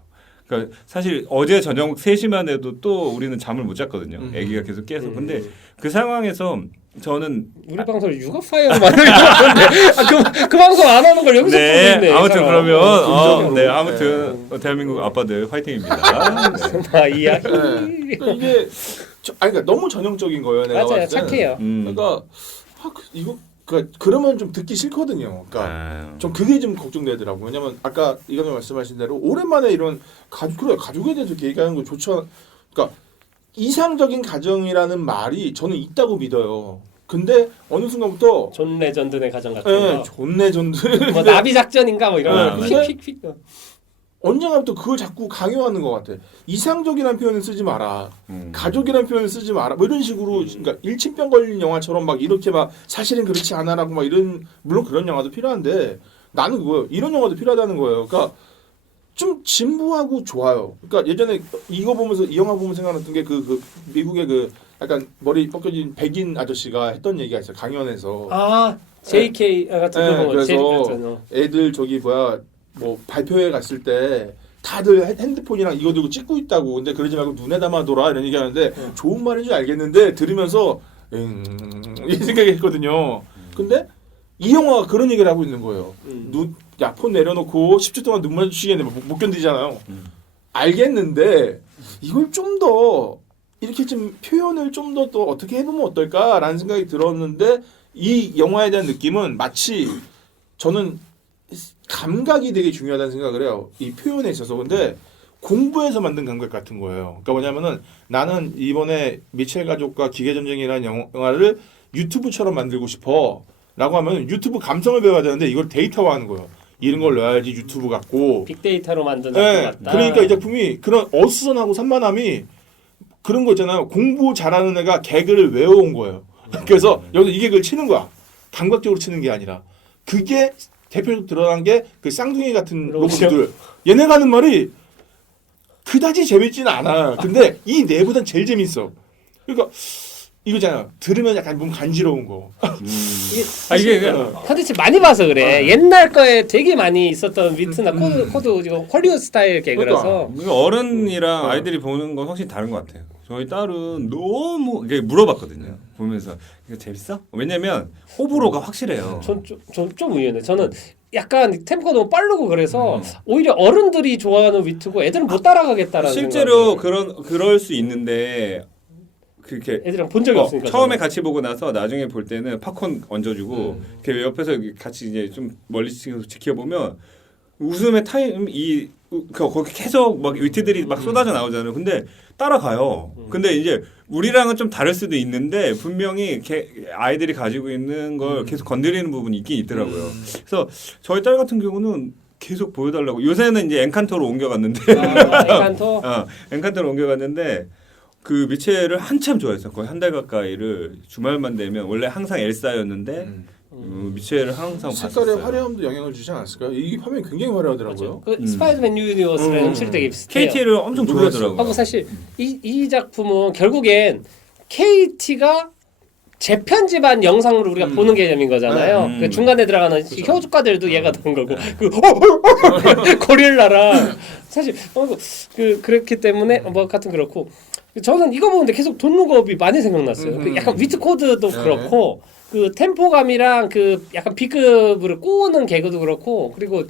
그러니까 사실 어제 저녁 3시만 해도 또 우리는 잠을 못 잤거든요. 아기가 계속 깨서. 근데 그 상황에서 저는 우리 방송을 육아 파이어로 만들려고 하는데 그 방송 안 하는 걸 여기서 보고 있네. 아무튼 그러면 아무튼 대한민국 아빠들 화이팅입니다. 이게 그러니까 너무 전형적인 거예요. 내가 맞아요, 봤을 때는. 착해요. 그러니까 이거 그러면 좀 듣기 싫거든요. 그러니까 좀 그게 좀 걱정되더라고요. 왜냐면 아까 이강님 말씀하신 대로 오랜만에 이런 가족에 대해서 얘기하는 거 좋죠. 그러니까 이상적인 가정이라는 말이 저는 있다고 믿어요. 근데 어느 순간부터 존 레전드네 가정 같은 예, 거. 존 레전드. 뭐 나비 작전인가 뭐 이런 거. 근데 픽픽픽. 언젠가부터 그걸 자꾸 강요하는 것 같아. 이상적이라는 표현을 쓰지 마라. 가족이라는 표현을 쓰지 마라. 뭐 이런 식으로 그러니까 일침병 걸린 영화처럼 막 이렇게 막 사실은 그렇지 않아라고 막 이런 물론 그런 영화도 필요한데 나는 그거예요. 이런 영화도 필요하다는 거예요. 그러니까 좀 진부하고 좋아요. 그러니까 예전에 이거 보면서 이 영화 보면서 생각났던 게 그 미국의 그 약간 머리 벗겨진 백인 아저씨가 했던 얘기가 있어요. 강연에서. 아 JK 같은 거 그래서 애들 저기 뭐야 뭐 발표회 갔을 때 다들 핸드폰이랑 이거 들고 찍고 있다고. 근데 그러지 말고 눈에 담아둬라 이런 얘기하는데 좋은 말인 줄 알겠는데 들으면서 이 생각했거든요. 근데 이 영화가 그런 얘기를 하고 있는 거예요. 폰 내려놓고 10초 동안 눈 마주치겠는데 못 견디잖아요. 알겠는데 이걸 좀 더 이렇게 좀 표현을 좀 더 또 어떻게 해보면 어떨까라는 생각이 들었는데 이 영화에 대한 느낌은 마치 저는 감각이 되게 중요하다는 생각을 해요. 이 표현에 있어서. 근데 공부해서 만든 감각 같은 거예요. 그러니까 뭐냐면은 나는 이번에 미첼 가족과 기계전쟁이라는 영화를 유튜브처럼 만들고 싶어 라고 하면 유튜브 감성을 배워야 되는데 이걸 데이터화하는 거예요. 이런 걸 넣어야지 유튜브 같고 빅데이터로 만든 네, 작품 같다. 그러니까 이 작품이 그런 어수선하고 산만함이 그런 거 있잖아요. 공부 잘하는 애가 개그를 외워온 거예요. 그래서 여기서 이 개그를 치는 거야. 감각적으로 치는 게 아니라. 그게 대표적으로 드러난 게 그 쌍둥이 같은 로봇들. 얘네가 하는 말이 그다지 재밌지는 않아. 근데 이 내보단 제일 재밌어. 그러니까 이거잖아. 들으면 약간 몸 간지러운 거. 이게 컨텐츠 많이 봐서 그래. 옛날 거에 되게 많이 있었던 위트나 코드 이거 헐리우드 스타일 개그라서. 그러니까 어른이랑 아이들이 보는 건 확실히 다른 것 같아요. 저희 딸은 너무 이게 물어봤거든요. 보면서 이거 재밌어? 왜냐면 호불호가 확실해요. 좀 의외네. 저는 약간 템포가 너무 빠르고 그래서 오히려 어른들이 좋아하는 위트고 애들은 못 따라가겠다라는 실제로 그럴 수 있는데 그렇게 애들이랑 본 적이 없으니까 처음에 같이 보고 나서 나중에 볼 때는 팝콘 얹어주고 그 옆에서 같이 이제 좀 멀리 지켜보면 웃음의 타임이 거기 계속 막 위트들이 막 쏟아져 나오잖아요. 근데 따라가요. 근데 이제 우리랑은 좀 다를 수도 있는데 분명히 아이들이 가지고 있는 걸 계속 건드리는 부분이 있긴 있더라고요. 그래서 저희 딸 같은 경우는 계속 보여달라고. 요새는 이제 엔칸토로 옮겨갔는데 엔칸토? 엔칸토로 옮겨갔는데 그 미첼을 한참 좋아했어. 거의 한 달 가까이를 주말만 되면 원래 항상 엘사였는데 미첼을 항상 색깔의 봤었어요. 화려함도 영향을 주지 않았을까요? 이 화면이 굉장히 화려하더라고요. 그 스파이더맨 유니버스랑 형식이 되게 비슷해요. KT를 엄청 좋아하더라고요. 하고 사실 이 작품은 결국엔 KT가 재편집한 영상으로 우리가 보는 개념인 거잖아요. 그 중간에 들어가는 효과들도 얘가 든 거고 그 고릴라랑 사실 그렇기 때문에 뭐 같은 그렇고 저는 이거 보는데 계속 돈룩업이 많이 생각났어요. 그 약간 위트 코드도 그렇고 그 템포감이랑 그 약간 B급으로 꼬우는 개그도 그렇고 그리고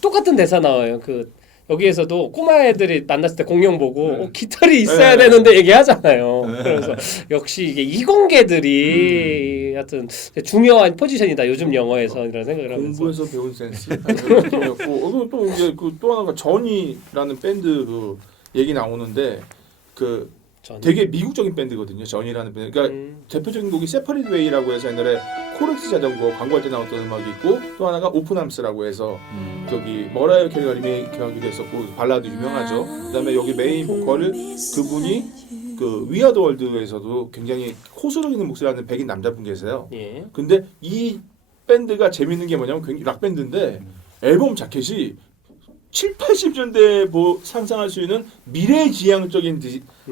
똑같은 대사 나와요. 그 여기에서도 꼬마 애들이 만났을 때 공룡 보고 깃털이 있어야 되는데 얘기하잖아요. 그래서 역시 이게 이공계들이 하여튼 중요한 포지션이다 요즘 영어에서 이런 생각을 하면서 공부에서 배운 센스 그런 느낌이었고 또 이제 또 하나가 전이라는 밴드 그 얘기 나오는데 그 되게 미국적인 밴드거든요. 전이라는 밴드. 그러니까 대표적인 곡이 세퍼리드 웨이라고 해서 옛날에 코렉스 자전거 광고할 때 나왔던 음악이 있고 또 하나가 오픈암스라고 해서 저기 머라이어 캐리가 리메이크하기도 했었고 발라드 유명하죠. 그다음에 여기 메인 보컬을 그분이 그 위아더 월드에서도 굉장히 호소력 있는 목소리 하는 백인 남자분 계세요. 예. 근데 이 밴드가 재밌는 게 뭐냐면 굉장히 락 밴드인데 앨범 자켓이 7, 80년대 뭐 상상할 수 있는 미래지향적인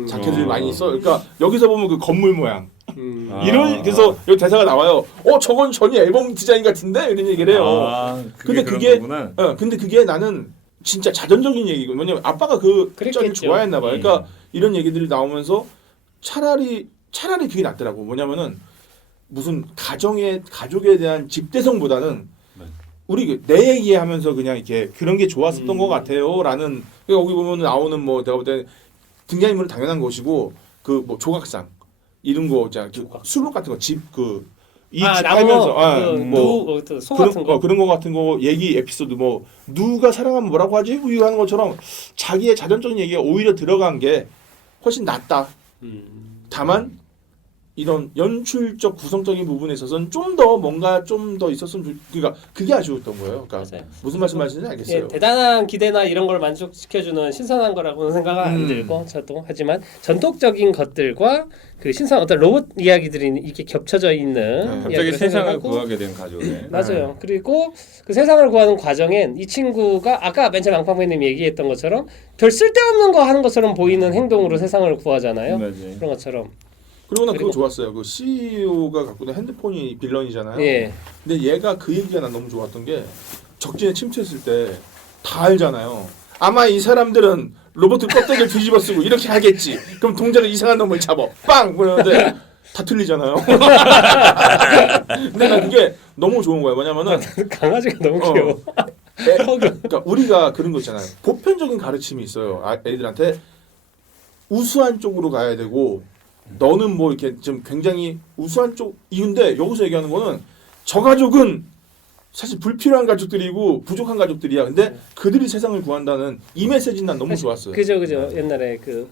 자켓을 많이 써. 그러니까 여기서 보면 그 건물 모양. 이런 그래서 여기 대사가 나와요. 저건 전이 앨범 디자인 같은데 이런 얘기를 해요. 근데 그게 나는 진짜 자전적인 얘기고 왜냐면 아빠가 그 시절을 좋아했나 봐요. 그러니까 이런 얘기들이 나오면서 차라리 그게 낫더라고. 뭐냐면은 무슨 가족에 대한 집대성보다는 우리 내 얘기하면서 그냥 이렇게 그런 게 좋았었던 것 같아요라는 여기 보면 나오는 뭐 내가 볼 때 등장인물은 당연한 것이고 그 뭐 조각상 이런 거 있잖아. 술록 같은 거 집 이 집 나무 하면서 소 같은 거 그런 거 같은 거 얘기 에피소드 뭐 누가 사랑하면 뭐라고 하지 하는 것처럼 자기의 자전적인 얘기가 오히려 들어간 게 훨씬 낫다. 다만 이런 연출적 구성적인 부분에 있어서는 좀 더 뭔가 좀 더 있었으면 그러니까 그게 아쉬웠던 거예요. 그러니까 맞아요. 무슨 말씀하시는지 알겠어요. 예, 대단한 기대나 이런 걸 만족시켜주는 신선한 거라고는 생각은 안 들고 저도 하지만 전통적인 것들과 그 신선한 어떤 로봇 이야기들이 이렇게 겹쳐져 있는 갑자기 이야기를 세상을 생각하고 구하게 된 가족에 맞아요. 그리고 그 세상을 구하는 과정엔 이 친구가 아까 맨 처음 앙팡맨님이 얘기했던 것처럼 별 쓸데없는 거 하는 것처럼 보이는 행동으로 세상을 구하잖아요. 맞아요. 그런 것처럼. 그리고 난 그거 그리고- 좋았어요. 그 CEO가 갖고 있는 핸드폰이 빌런이잖아요. 예. 근데 얘가 그 얘기가 난 너무 좋았던 게 적진에 침투했을 때 다 알잖아요. 아마 이 사람들은 로봇 껍데기를 뒤집어 쓰고 이렇게 하겠지. 그럼 동작을 이상한 놈을 잡아. 빵! 그러는데 다 틀리잖아요. 근데 난 그게 너무 좋은 거야. 뭐냐면은 강아지가 너무 귀여워. 그러니까 우리가 그런 거 있잖아요. 보편적인 가르침이 있어요. 애들한테 우수한 쪽으로 가야 되고 너는 뭐 이렇게 좀 굉장히 우수한 쪽 이유인데 여기서 얘기하는 거는 저 가족은 사실 불필요한 가족들이고 부족한 가족들이야. 근데 그들이 세상을 구한다는 이 메시지는 난 너무 좋았어요. 그죠. 옛날에 그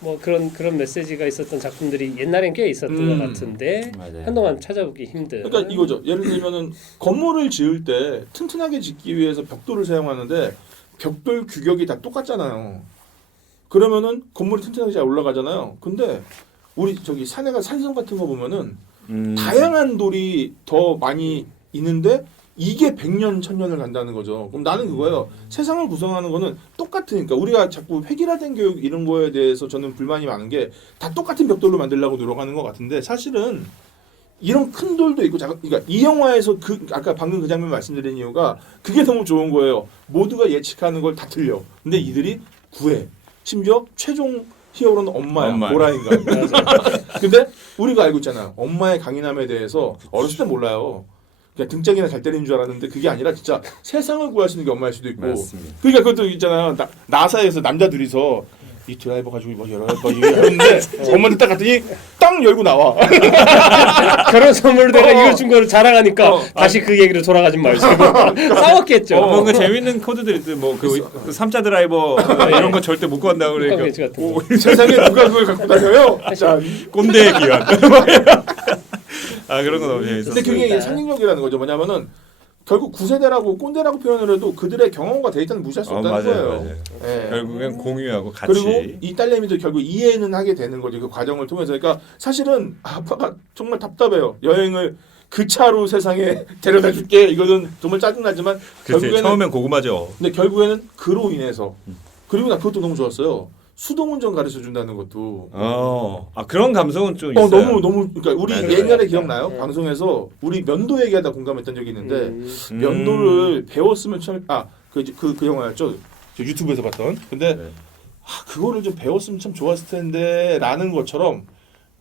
뭐 그런 메시지가 있었던 작품들이 옛날엔 꽤 있었던 것 같은데 맞아요. 한동안 찾아보기 힘든. 그러니까 이거죠. 예를 들면은 건물을 지을 때 튼튼하게 짓기 위해서 벽돌을 사용하는데 벽돌 규격이 다 똑같잖아요. 그러면은 건물이 튼튼하게 잘 올라가잖아요. 근데 우리 저기 산에가 산성 같은 거 보면은 다양한 돌이 더 많이 있는데 이게 100년, 1000년을 간다는 거죠. 그럼 나는 그거예요. 세상을 구성하는 거는 똑같으니까 우리가 자꾸 획일화된 교육 이런 거에 대해서 저는 불만이 많은 게 다 똑같은 벽돌로 만들려고 노력하는 것 같은데 사실은 이런 큰 돌도 있고 그러니까 이 영화에서 그 아까 방금 그 장면 말씀드린 이유가 그게 너무 좋은 거예요. 모두가 예측하는 걸 다 틀려. 근데 이들이 구해. 심지어 최종 히어로는 엄마야. 보라인가. 근데 우리가 알고 있잖아. 엄마의 강인함에 대해서 어렸을 때 몰라요. 그냥 등짝이나 잘 때리는 줄 알았는데 그게 아니라 진짜 세상을 구할 수 있는 게 엄마일 수도 있고. 맞습니다. 그러니까 그것도 있잖아요. 나사에서 남자 둘이서 이 드라이버 가지고 뭐 여러 뭐 이러는데 엄마한테 딱 갔더니 땅 열고 나와. 결혼 선물로 내가 이걸 준 거를 자랑하니까 다시 그 얘기로 돌아가지 말고 싸웠겠죠. 뭔가 재밌는 코드들이 있어요. 뭐그 3자 드라이버 이런 거 절대 못 구한다 그러니까 같은 거. 세상에 누가 그걸 갖고 다녀요? 자, 꼰대의 기환. 아 그런 거 너무 재밌었어요. 근데 그게 상징력이라는 거죠. 뭐냐면은 결국 구세대라고 꼰대라고 표현을 해도 그들의 경험과 데이터는 무시할 수 없다는 거예요. 맞아요. 예. 결국엔 공유하고 같이. 그리고 이 딸내미도 결국 이해는 하게 되는 거죠. 그 과정을 통해서. 그러니까 사실은 아빠가 정말 답답해요. 여행을 그 차로 세상에 데려다 줄게. 이거는 정말 짜증나지만 그치, 처음엔 고구마죠. 근데 결국에는 그로 인해서 그리고 나 그것도 너무 좋았어요. 수동운전 가르쳐 준다는 것도. 그런 감성은 좀 있어요. 너무 그러니까 우리 맞아요. 옛날에 기억나요? 방송에서 우리 면도 얘기하다 공감했던 적이 있는데 면도를 배웠으면 참 그 영화였죠. 저 유튜브에서 봤던. 근데 네. 그거를 좀 배웠으면 참 좋았을 텐데라는 것처럼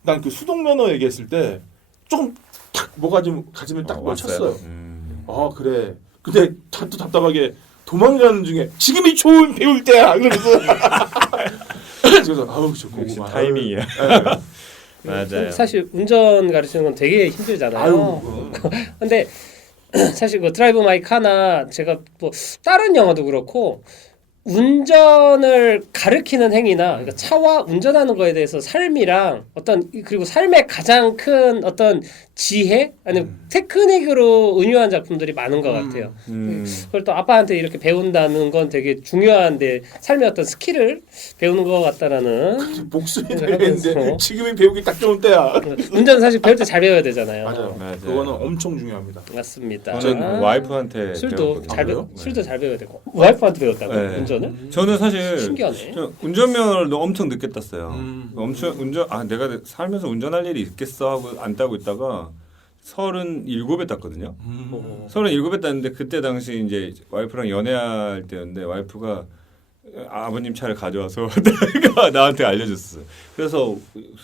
난 그 수동 면허 얘기했을 때 조금 탁 뭐가 좀 가슴을 딱 꽂혔어요. 그래. 근데 또 답답하게 도망가는 중에 지금이 좋은 배울 때야. 이러면서 그래서 저 역시 고구마. 타이밍이야. 맞아요. 사실 운전 가르치는 건 되게 힘들잖아요. 근데 사실 그 드라이브 마이 카나 제가 뭐 다른 영화도 그렇고 운전을 가르치는 행위나 그러니까 차와 운전하는 거에 대해서 삶이랑 그리고 삶의 가장 큰 어떤 지혜 아니면 테크닉으로 은유한 작품들이 많은 것 같아요. 그걸 또 아빠한테 이렇게 배운다는 건 되게 중요한데 삶의 어떤 스킬을 배우는 것 같다라는 목숨이 달려있는데 지금이 배우기 딱 좋은 때야. 운전 사실 배울 때 잘 배워야 되잖아요. 맞아요. 그거는 엄청 중요합니다. 맞습니다. 저는 와이프한테 술도 배웠거든요. 술도 잘 배워야 되고 와이프한테 배웠다고 네. 운전을? 저는 사실 신기하네. 저 운전면허를 엄청 늦게 땄어요. 엄청 내가 살면서 운전할 일이 있겠어 하고 안 따고 있다가 37에 땄거든요. 37에 땄는데 그때 당시 이제 와이프랑 연애할 때였는데 와이프가 아버님 차를 가져와서 나한테 알려줬어. 그래서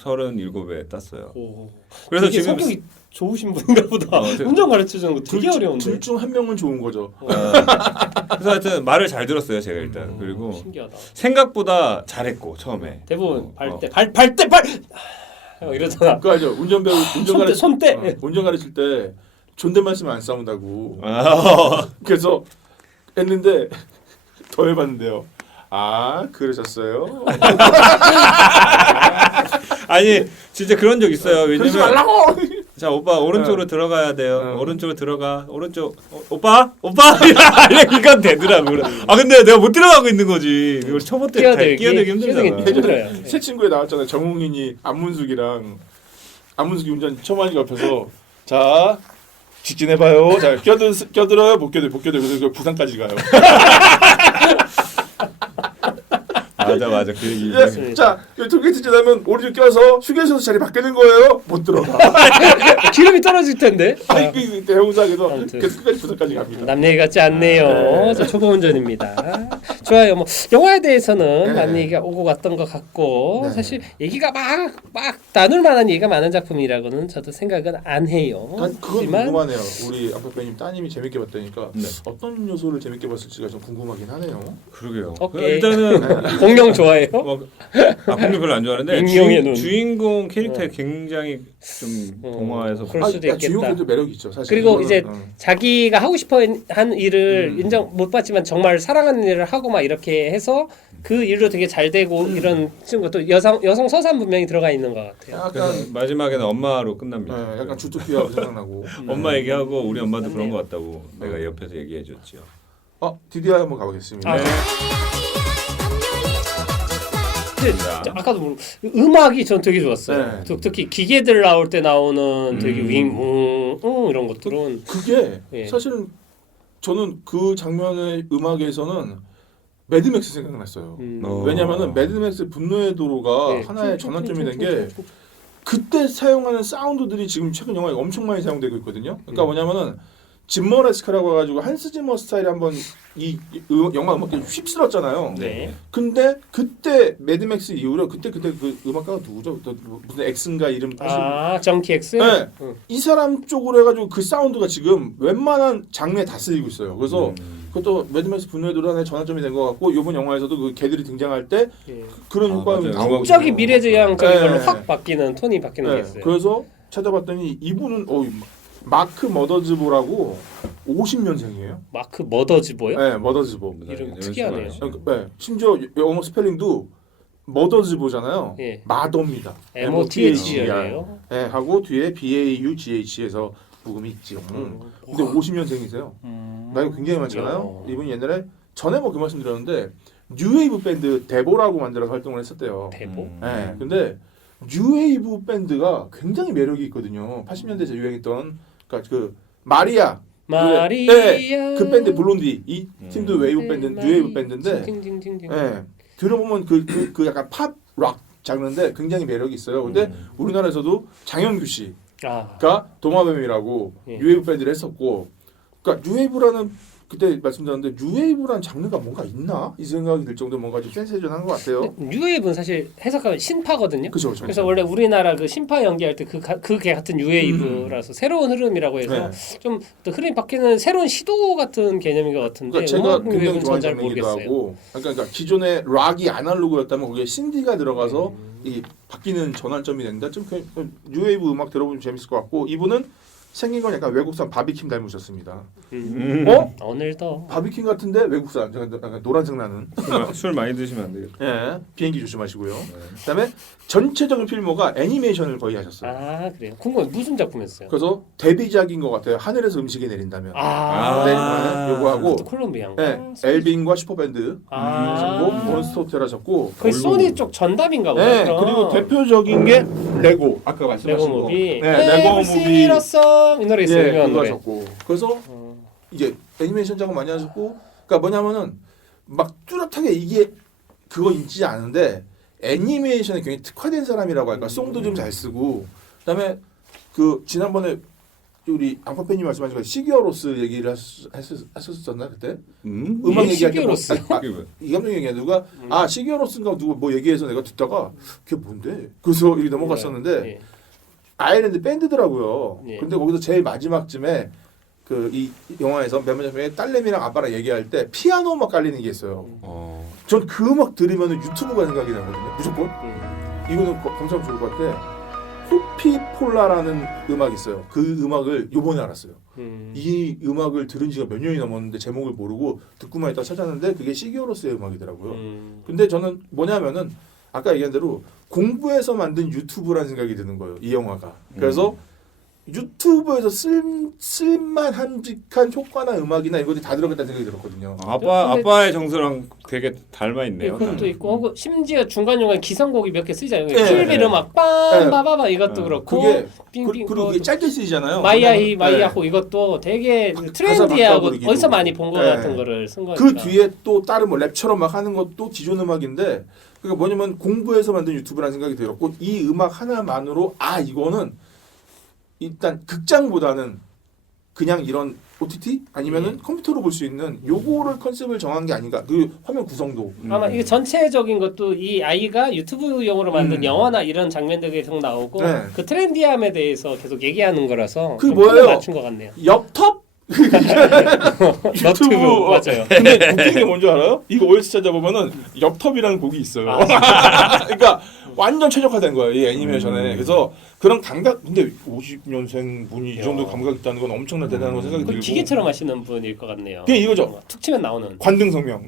37에 땄어요. 오. 그래서 되게 지금 성격이 좋으신 분인가 보다. 운전 가르쳐주는 거 되게 어려운데. 둘 중 한 명은 좋은 거죠. 그래서 하여튼 말을 잘 들었어요 제가 일단. 그리고 신기하다. 생각보다 잘했고 처음에. 대부분 발 때 이러잖아. 그거 알죠? 운전 손대. 운전 가르칠 때 존댓말 쓰면 안 싸운다고. 아, 그래서 했는데 더 해봤는데요. 아 그러셨어요? 아니 진짜 그런 적 있어요. 그러지 왜냐면 말라고. 자 오빠 오른쪽으로 네. 들어가야 돼요. 네. 오른쪽으로 들어가. 오른쪽 오빠 이건 되더라고. 아 근데 내가 못 들어가고 있는 거지. 이걸 초보 때 끼어들기 힘들잖아. 힘들어요. 새 친구에 나왔잖아요. 정웅인이 안문숙이 운전 처음 하니까 옆에서 자 직진해봐요. 자 껴들어요. 못 껴들. 그래서 부산까지 가요. 맞아 그 얘기. 예, 자 톨게이트 지나면 오른쪽 껴서 휴게소 자리 바뀌는 거예요. 못 들어가. 기름이 떨어질 텐데. 아니 그 대형사에서 아무튼. 끝까지 부산까지 갑니다. 남 얘기 같지 않네요. 네. 저 초보 운전입니다. 좋아요. 뭐 영화에 대해서는 네. 남 얘기가 오고 갔던 것 같고 네. 사실 얘기가 막 나눌 만한 얘기가 많은 작품이라고는 저도 생각은 안 해요. 난 그건 하지만 궁금하네요. 우리 아빠님 따님이 재밌게 봤다니까 네. 어떤 요소를 재밌게 봤을지가 좀 궁금하긴 하네요. 그러게요. 오케이. 일단은 공룡 좋아해요? 공룡 별로 안 좋아하는데 익명의 눈. 주인공 캐릭터에 굉장히 좀 동화에서 그럴 수도 있겠다. 주인공도 매력이 있죠. 사실. 그리고 이거는, 이제 자기가 하고 싶어 한 일을 음. 인정 못 받지만 정말 사랑하는 일을 하고 막 이렇게 해서 그 일로 되게 잘 되고 이런 친구 또 여성 서산 분명히 들어가 있는 것 같아요. 약간 그래서 마지막에는 엄마로 끝납니다. 약간 주토피아가 생각나고. 엄마 얘기하고 우리 엄마도 맞네요. 그런 것 같다고 내가 옆에서 얘기해줬죠. 드디어 한번 가보겠습니다. 아, 네. 근데 아까도 음악이 전 되게 좋았어요. 네. 특히 기계들 나올 때 나오는 되게 윙, 이런 그 것들은 그게 예. 사실은 저는 그 장면의 음악에서는 매드맥스 생각났어요. 왜냐하면은 매드맥스 분노의 도로가 네. 하나의 전환점이 된 게 그때 사용하는 사운드들이 지금 최근 영화에 엄청 많이 사용되고 있거든요. 그러니까 뭐냐면은 짐머레스크라고 해가지고 한스 짐머 스타일이 한번 이 영화 음악에 휩쓸었잖아요. 네. 근데 그때 매드맥스 이후로 그때 그 음악가가 누구죠? 무슨 엑스인가 이름 정키 엑스. 네. 이 사람 쪽으로 해가지고 그 사운드가 지금 웬만한 장르에 다 쓰이고 있어요. 그래서 그것도 매드맥스 분노의 도란의 전환점이 된 것 같고 이번 영화에서도 그 걔들이 등장할 때 예. 그런 효과음이 맞아요. 나오고 갑자기 있어요. 미래지향적인 걸로 네. 확 바뀌는 톤이 바뀌는 게 있어요. 그래서 찾아봤더니 이분은 마크 머더즈보라고 50년생이에요. 마크 머더즈보요? 네, 머더즈보. 이름 특이하네요. 네, 심지어 영어 스펠링도 머더즈보잖아요. 예. 마더입니다. MOTH예요. 네, 하고 뒤에 BAUGH에서 부금이 있지. 근데 50년생이세요. 나이가 굉장히 많잖아요. 이분이 옛날에 전에 뭐 그 말씀 드렸는데 뉴웨이브 밴드 데보라고 만들어서 활동을 했었대요. 대보. 네, 근데 뉴웨이브 밴드가 굉장히 매력이 있거든요. 80년대에 유행했던 그러니까 그 마리아 네, 그 밴드 블론디 이 팀도 웨이브 밴드 뉴웨이브 밴드인데 네, 들어보면 그 약간 팝 락 장르인데 굉장히 매력이 있어요. 근데 우리나라에서도 장영규 씨가 도마뱀이라고 예. 뉴웨이브 밴드를 했었고 그러니까 뉴웨이브라는 그때 말씀드렸는데 뉴웨이브라는 장르가 뭔가 있나? 이 생각이 들 정도로 뭔가 좀 센세이션한 것 같아요. 뉴웨이브는 사실 해석하면 신파거든요. 그죠. 그래서 원래 우리나라 그 신파 연기할 때 그게 같은 뉴웨이브라서 새로운 흐름이라고 해서 좀 또 흐름이 바뀌는 새로운 시도 같은 개념인 것 같은데 그러니까 제가 음악 굉장히 뉴웨이브는 좋아하는 잘 장르이기도 모르겠어요. 하고 그러니까 기존의 락이 아날로그였다면 거기에 신디가 들어가서 이 바뀌는 전환점이 된다. 좀 뉴웨이브 음악 들어보면 재밌을 것 같고 이분은 생긴 건 약간 외국산 바비킴 닮으셨습니다. 오늘도 바비킴 같은데 외국산 약간 노란색 나는. 술 많이 드시면 안 되겠다. 예, 비행기 조심하시고요. 그다음에 전체적인 필모가 애니메이션을 거의 하셨어요. 그래요. 궁금해 무슨 작품이었어요? 그래서 데뷔작인 것 같아요. 하늘에서 음식이 내린다면. 아. 요거하고 또 콜롬비아인가? 네, 엘빈과 슈퍼밴드 하셨고 몬스터 호텔 하셨고 거의 소니 쪽 전담인가 보다. 네, 그리고 대표적인 게 레고 아까 레고 말씀하신 거. 무비. 네, 레고 무비. 이 노래 있어요. 예, 유명한 그거 노래. 하셨고 그래서 이제 애니메이션 작업 많이 하셨고 그러니까 뭐냐면은 막 뚜렷하게 이게 그거 있지 않은데 애니메이션에 굉장히 특화된 사람이라고 할까 송도 좀 잘 쓰고 그다음에 그 지난번에 우리 앙커팬님 말씀하신 거 시기어로스 얘기를 했었나 그때? 음악 예, 얘기할 때 뭐, 시기어로스? 이 감독 얘기야 누가 시기어로스인가 누가 뭐 얘기해서 내가 듣다가 그게 뭔데? 그래서 이렇게 넘어갔었는데 예. 아일랜드 밴드더라고요. 예. 근데 거기서 제일 마지막쯤에 그 이 영화에서 맨 마지막에 딸내미랑 아빠랑 얘기할 때 피아노 음악 깔리는 게 있어요. 전 그 음악 들으면 유튜브가 생각이 나거든요. 무조건. 이거는 검사하면 좋을 것 같아. 호피폴라라는 음악이 있어요. 그 음악을 요번에 알았어요. 이 음악을 들은 지가 몇 년이 넘었는데 제목을 모르고 듣고만 있다가 찾았는데 그게 시기어로스의 음악이더라고요. 근데 저는 뭐냐면은 아까 얘기한 대로 공부해서 만든 유튜브라는 생각이 드는 거예요. 이 영화가. 그래서 유튜브에서 쓸만함직한 효과나 음악이나 이것들이 다 들어갔다는 생각이 들었거든요. 아빠의 정서랑 되게 닮아 있네요. 그것도 있고 혹은 심지어 중간중간 기성곡이 몇 개 쓰이잖아요. 네, 킬빌 네. 음악 빰바바바 이것도 그렇고 그게 빙빙 그리고 그게 짧게 쓰이잖아요. 마이야히 네. 마이야호 이것도 되게 가사 트렌디하고 바꿔버리기도. 어디서 많이 본 것 네. 같은 거를 쓴 거니까. 그 뒤에 또 다른 뭐 랩처럼 막 하는 것도 기존 음악인데 그러니까 뭐냐면 공부해서 만든 유튜브라는 생각이 들었고 이 음악 하나만으로 이거는 일단 극장보다는 그냥 이런 OTT 아니면은 컴퓨터로 볼 수 있는 요거를 컨셉을 정한 게 아닌가. 그 화면 구성도 아마 이게 전체적인 것도 이 아이가 유튜브용으로 만든 영화나 이런 장면들이 계속 나오고 네. 그 트렌디함에 대해서 계속 얘기하는 거라서 그 좀 뭐예요? 톤을 맞춘 것 같네요. 엽텁 너튜브 맞아요. 근데 웃긴 게 뭔지 알아요? 이거 OS 찾아보면은 엽텁이라는 곡이 있어요. 그러니까 완전 최적화된 거예요 이 애니메이션에. 그래서 그런 감각 근데 50년생 분이 이 정도 감각 있다는 건 엄청나 대단한 거 생각이 그 들고. 기계처럼 하시는 분일 것 같네요. 그게 이거죠. 툭 치면 나오는. 관등성명.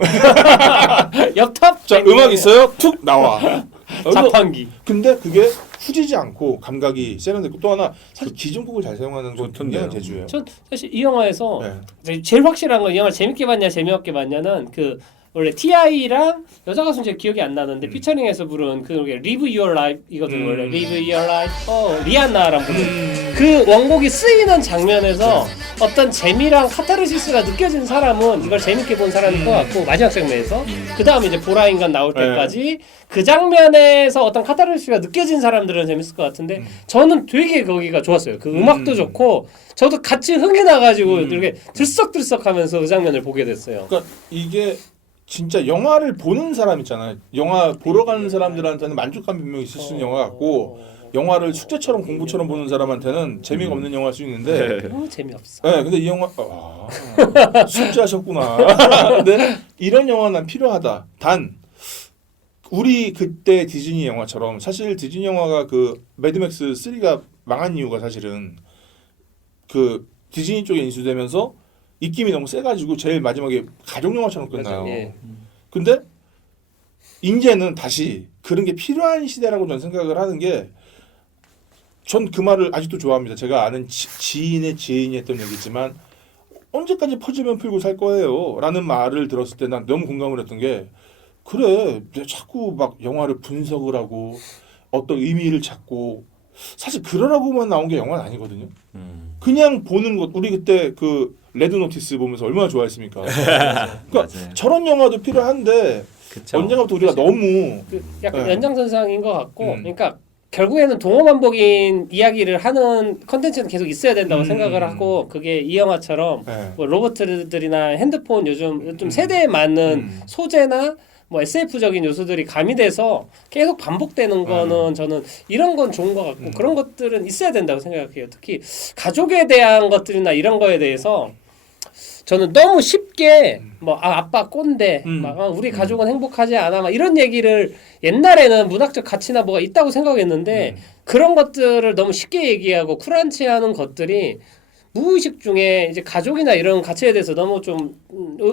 엽탑. 자 음악 있어요? 툭 나와. 자판기. 근데 그게 후지지 않고 감각이 세련됐고 또 하나 사실 기존 곡을 잘 사용하는 건 굉장한 재주예요. 전 사실 이 영화에서 네. 제일 확실한 건 이 영화 재밌게 봤냐 재미없게 봤냐는 그 원래 T.I.랑 여자 가수는 제 기억이 안 나는데 피처링해서 부른 그 Live Your Life 이거든 원래 Live Your Life 리안나랑 부른 그 원곡이 쓰이는 장면에서 어떤 재미랑 카타르시스가 느껴진 사람은 이걸 재밌게 본 사람일 것 같고 마지막 장면에서 그 다음에 이제 보라 인간 나올 때까지 그 장면에서 어떤 카타르시스가 느껴진 사람들은 재밌을 것 같은데 저는 되게 거기가 좋았어요. 그 음악도 좋고 저도 같이 흥이 나가지고 이렇게 들썩들썩하면서 그 장면을 보게 됐어요. 그러니까 이게 진짜 영화를 보는 사람 있잖아요. 영화 보러 가는 사람들한테는 만족감 분명히 있을 수 있는 영화 같고 영화를 숙제처럼 공부처럼 보는 사람한테는 재미가 없는 영화일 수 있는데 재미없어. 네, 근데 이 영화 숙제하셨구나. 근데 이런 영화는 난 필요하다. 단 우리 그때 디즈니 영화처럼 사실 디즈니 영화가 그 매드맥스 3가 망한 이유가 사실은 그 디즈니 쪽에 인수되면서 입김이 너무 세가지고 제일 마지막에 가족 영화처럼 끝나요. 예. 근데 이제는 다시 그런 게 필요한 시대라고 저는 생각을 하는 게 전 그 말을 아직도 좋아합니다. 제가 아는 지인의 지인이 했던 얘기지만 언제까지 퍼즐만 풀고 살 거예요 라는 말을 들었을 때 난 너무 공감을 했던 게 그래 자꾸 막 영화를 분석을 하고 어떤 의미를 찾고 사실 그러라고만 나온 게 영화는 아니거든요. 그냥 보는 것 우리 그때 그 레드 노티스 보면서 얼마나 좋아했습니까? 그러니까 저런 영화도 필요한데 그쵸. 언젠가부터 우리가 너무 약간 네. 연장선상인 것 같고 그러니까 결국에는 동호반복인 이야기를 하는 컨텐츠는 계속 있어야 된다고 생각을 하고 그게 이 영화처럼 뭐 로봇들이나 핸드폰 요즘 좀 세대에 맞는 소재나 뭐 SF적인 요소들이 가미돼서 계속 반복되는 거는 저는 이런 건 좋은 것 같고 그런 것들은 있어야 된다고 생각해요. 특히 가족에 대한 것들이나 이런 거에 대해서 저는 너무 쉽게 뭐 아빠 꼰대 막 우리 가족은 행복하지 않아 막 이런 얘기를 옛날에는 문학적 가치나 뭐가 있다고 생각했는데 그런 것들을 너무 쉽게 얘기하고 쿨한치 하는 것들이 무의식 중에 이제 가족이나 이런 가치에 대해서 너무 좀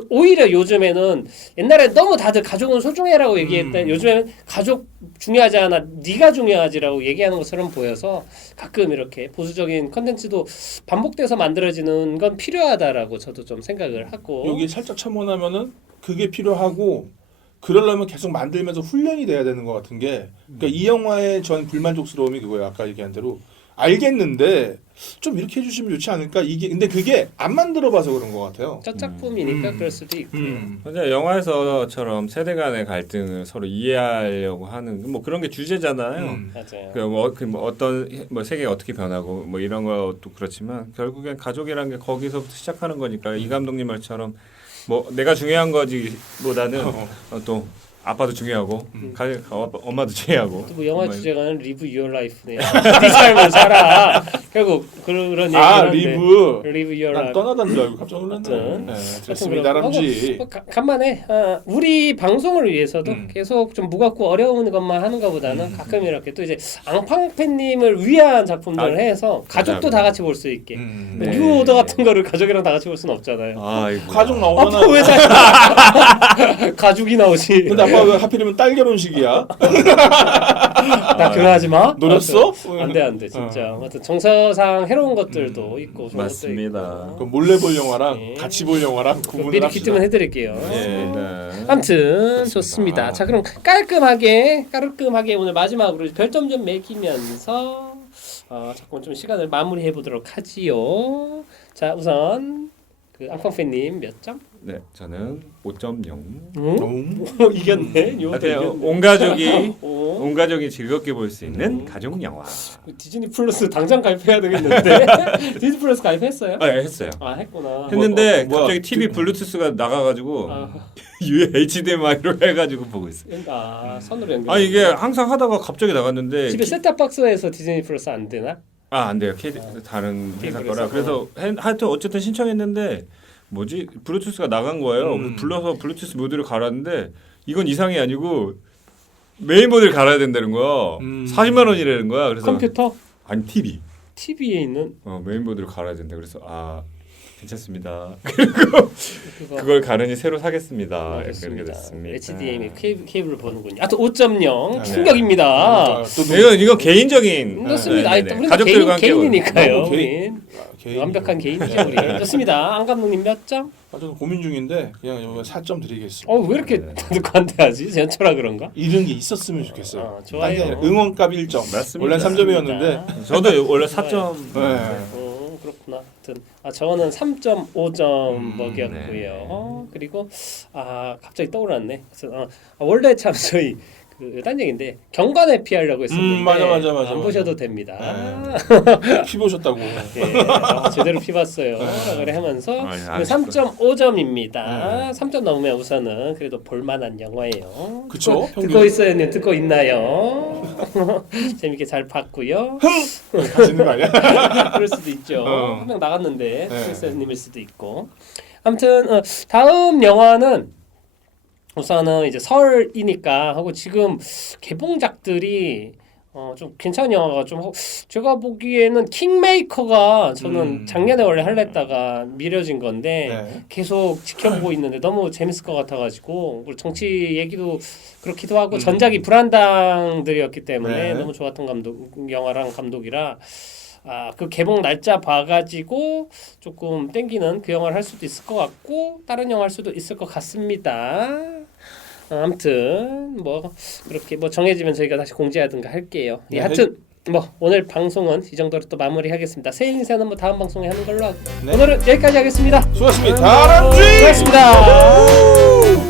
오히려 요즘에는 옛날에 너무 다들 가족은 소중해라고 얘기했던 요즘에는 가족 중요하지 않아 네가 중요하지라고 얘기하는 것처럼 보여서 가끔 이렇게 보수적인 컨텐츠도 반복돼서 만들어지는 건 필요하다라고 저도 좀 생각을 하고 여기 살짝 첨언하면은 그게 필요하고 그러려면 계속 만들면서 훈련이 돼야 되는 것 같은 게 그러니까 이 영화의 전 불만족스러움이 그거예요. 아까 얘기한 대로 알겠는데 좀 이렇게 해주시면 좋지 않을까 이게 근데 그게 안 만들어봐서 그런 것 같아요. 첫 작품이니까 그럴 수도 있고요. 근데 영화에서처럼 세대 간의 갈등을 서로 이해하려고 하는 뭐 그런 게 주제잖아요. 맞아요. 어떤 뭐 세계가 어떻게 변하고 뭐 이런 것도 그렇지만 결국엔 가족이란 게 거기서부터 시작하는 거니까 이 감독님 말처럼 뭐 내가 중요한 거지보다는 또 아빠도 중요하고 엄마도 중요하고 또 뭐 영화 주제가는 리브 유어 라이프네요. 네 삶을 살아. 결국 그런 얘기를 하는데 리브 유어 난 라이프. 떠나다는 줄 알고 깜짝 놀랐네. 네, 좋습니다, 그렇고, 람쥐. 간만에 우리 방송을 위해서도 계속 좀 무겁고 어려운 것만 하는 것보다는 가끔 이렇게 또 이제 앙팡팬님을 위한 작품들을 해서 가족도 다 같이 볼 수 있게 네. 뉴오더 같은 거를 가족이랑 다 같이 볼 수는 없잖아요. 가족 나오잖아. 아빠 왜 가족이 나오지? 근데 아빠 왜 하필이면 딸 결혼식이야? 나 그거 하지 마. 노렸어? 안돼 진짜. 아무튼 정서상 해로운 것들도 있고 좋은 맞습니다. 것도 있고. 그 몰래 볼 영화랑 네. 같이 볼 영화랑 구분을 미리 합시다. 귀뜸은 해드릴게요. 네. 아무튼 좋습니다. 자 그럼 깔끔하게 오늘 마지막으로 별점 좀 매기면서 잠깐 좀 시간을 마무리해 보도록 하지요. 자 우선 그 앙팡팬님 몇 점? 네, 저는 5.0. 이겼네. 온 가족이 즐겁게 볼 수 있는 가족 영화. 디즈니 플러스 당장 가입해야 되겠는데. 디즈니 플러스 가입했어요? 네, 했어요. 했구나. 했는데 갑자기 TV 블루투스가 나가가지고 HDMI로 해가지고 보고 있어요. 선으로 연결. 이게 항상 하다가 갑자기 나갔는데 집에 셋탑박스에서 디즈니 플러스 안 되나? 안 돼요. 다른 회사 거라. 그래서 하여튼 어쨌든 신청했는데 뭐지 블루투스가 나간 거예요. 불러서 블루투스 모드를 갈았는데 이건 이상이 아니고 메인 모드를 갈아야 된다는 거야. 40만 원이라는 거야. 그래서 컴퓨터? 아니 TV. TV에 있는 메인 모드를 갈아야 된다. 그래서 괜찮습니다. 그리고 그걸 가르니 새로 사겠습니다. 그렇게 됐습니다. HDMI 케이블을 보는군요. 또 5.0 충격입니다. 이건 개인적인. 좋습니다. 우리는 가족들과 개인이니까요. 개인. 완벽한 개인이죠 우리. 좋습니다. 안 감독님 몇 점? 저도 고민 중인데 그냥 4점 드리겠습니다. 왜 이렇게 다들 관대하지? 연초라 그런가? 이런 게 있었으면 좋겠어요. 좋아요. 응원값 1점. 맞습니다. 원래 3점이었는데 저도 원래 4점. 그렇구나. 하여튼 저는 3.5점 먹였고요. 그리고 갑자기 떠올랐네. 원래 참 저희 딴 얘기인데 경관에 피하려고 했었는데 맞아. 안 보셔도 됩니다. 피 보셨다고. 제대로 피 봤어요. 그래 하면서 3.5점입니다. 3점 넘으면 우선은 그래도 볼만한 영화예요. 그쵸? 듣고 있어요, 듣고 있나요? 재밌게 잘 봤고요. 하시는 거 아니야? 그럴 수도 있죠. 한 명 나갔는데 네. 프린세스님일 수도 있고. 아무튼 다음 영화는 우선은 이제 설이니까 하고 지금 개봉작들이 좀 괜찮은 영화가 좀 제가 보기에는 킹메이커가 저는 작년에 원래 하려 했다가 미뤄진 건데 계속 지켜보고 있는데 너무 재밌을 것 같아가지고 정치 얘기도 그렇기도 하고 전작이 불안당들이었기 때문에 너무 좋았던 영화랑 감독이라 그 개봉 날짜 봐가지고 조금 땡기는 그 영화를 할 수도 있을 것 같고 다른 영화 할 수도 있을 것 같습니다. 아무튼 그렇게 정해지면 저희가 다시 공지하든가 할게요. 하여튼 오늘 방송은 이 정도로 또 마무리하겠습니다. 새해 인사는 다음 방송에 하는 걸로 하고 오늘은 여기까지 하겠습니다. 수고하셨습니다. 수고하셨습니다.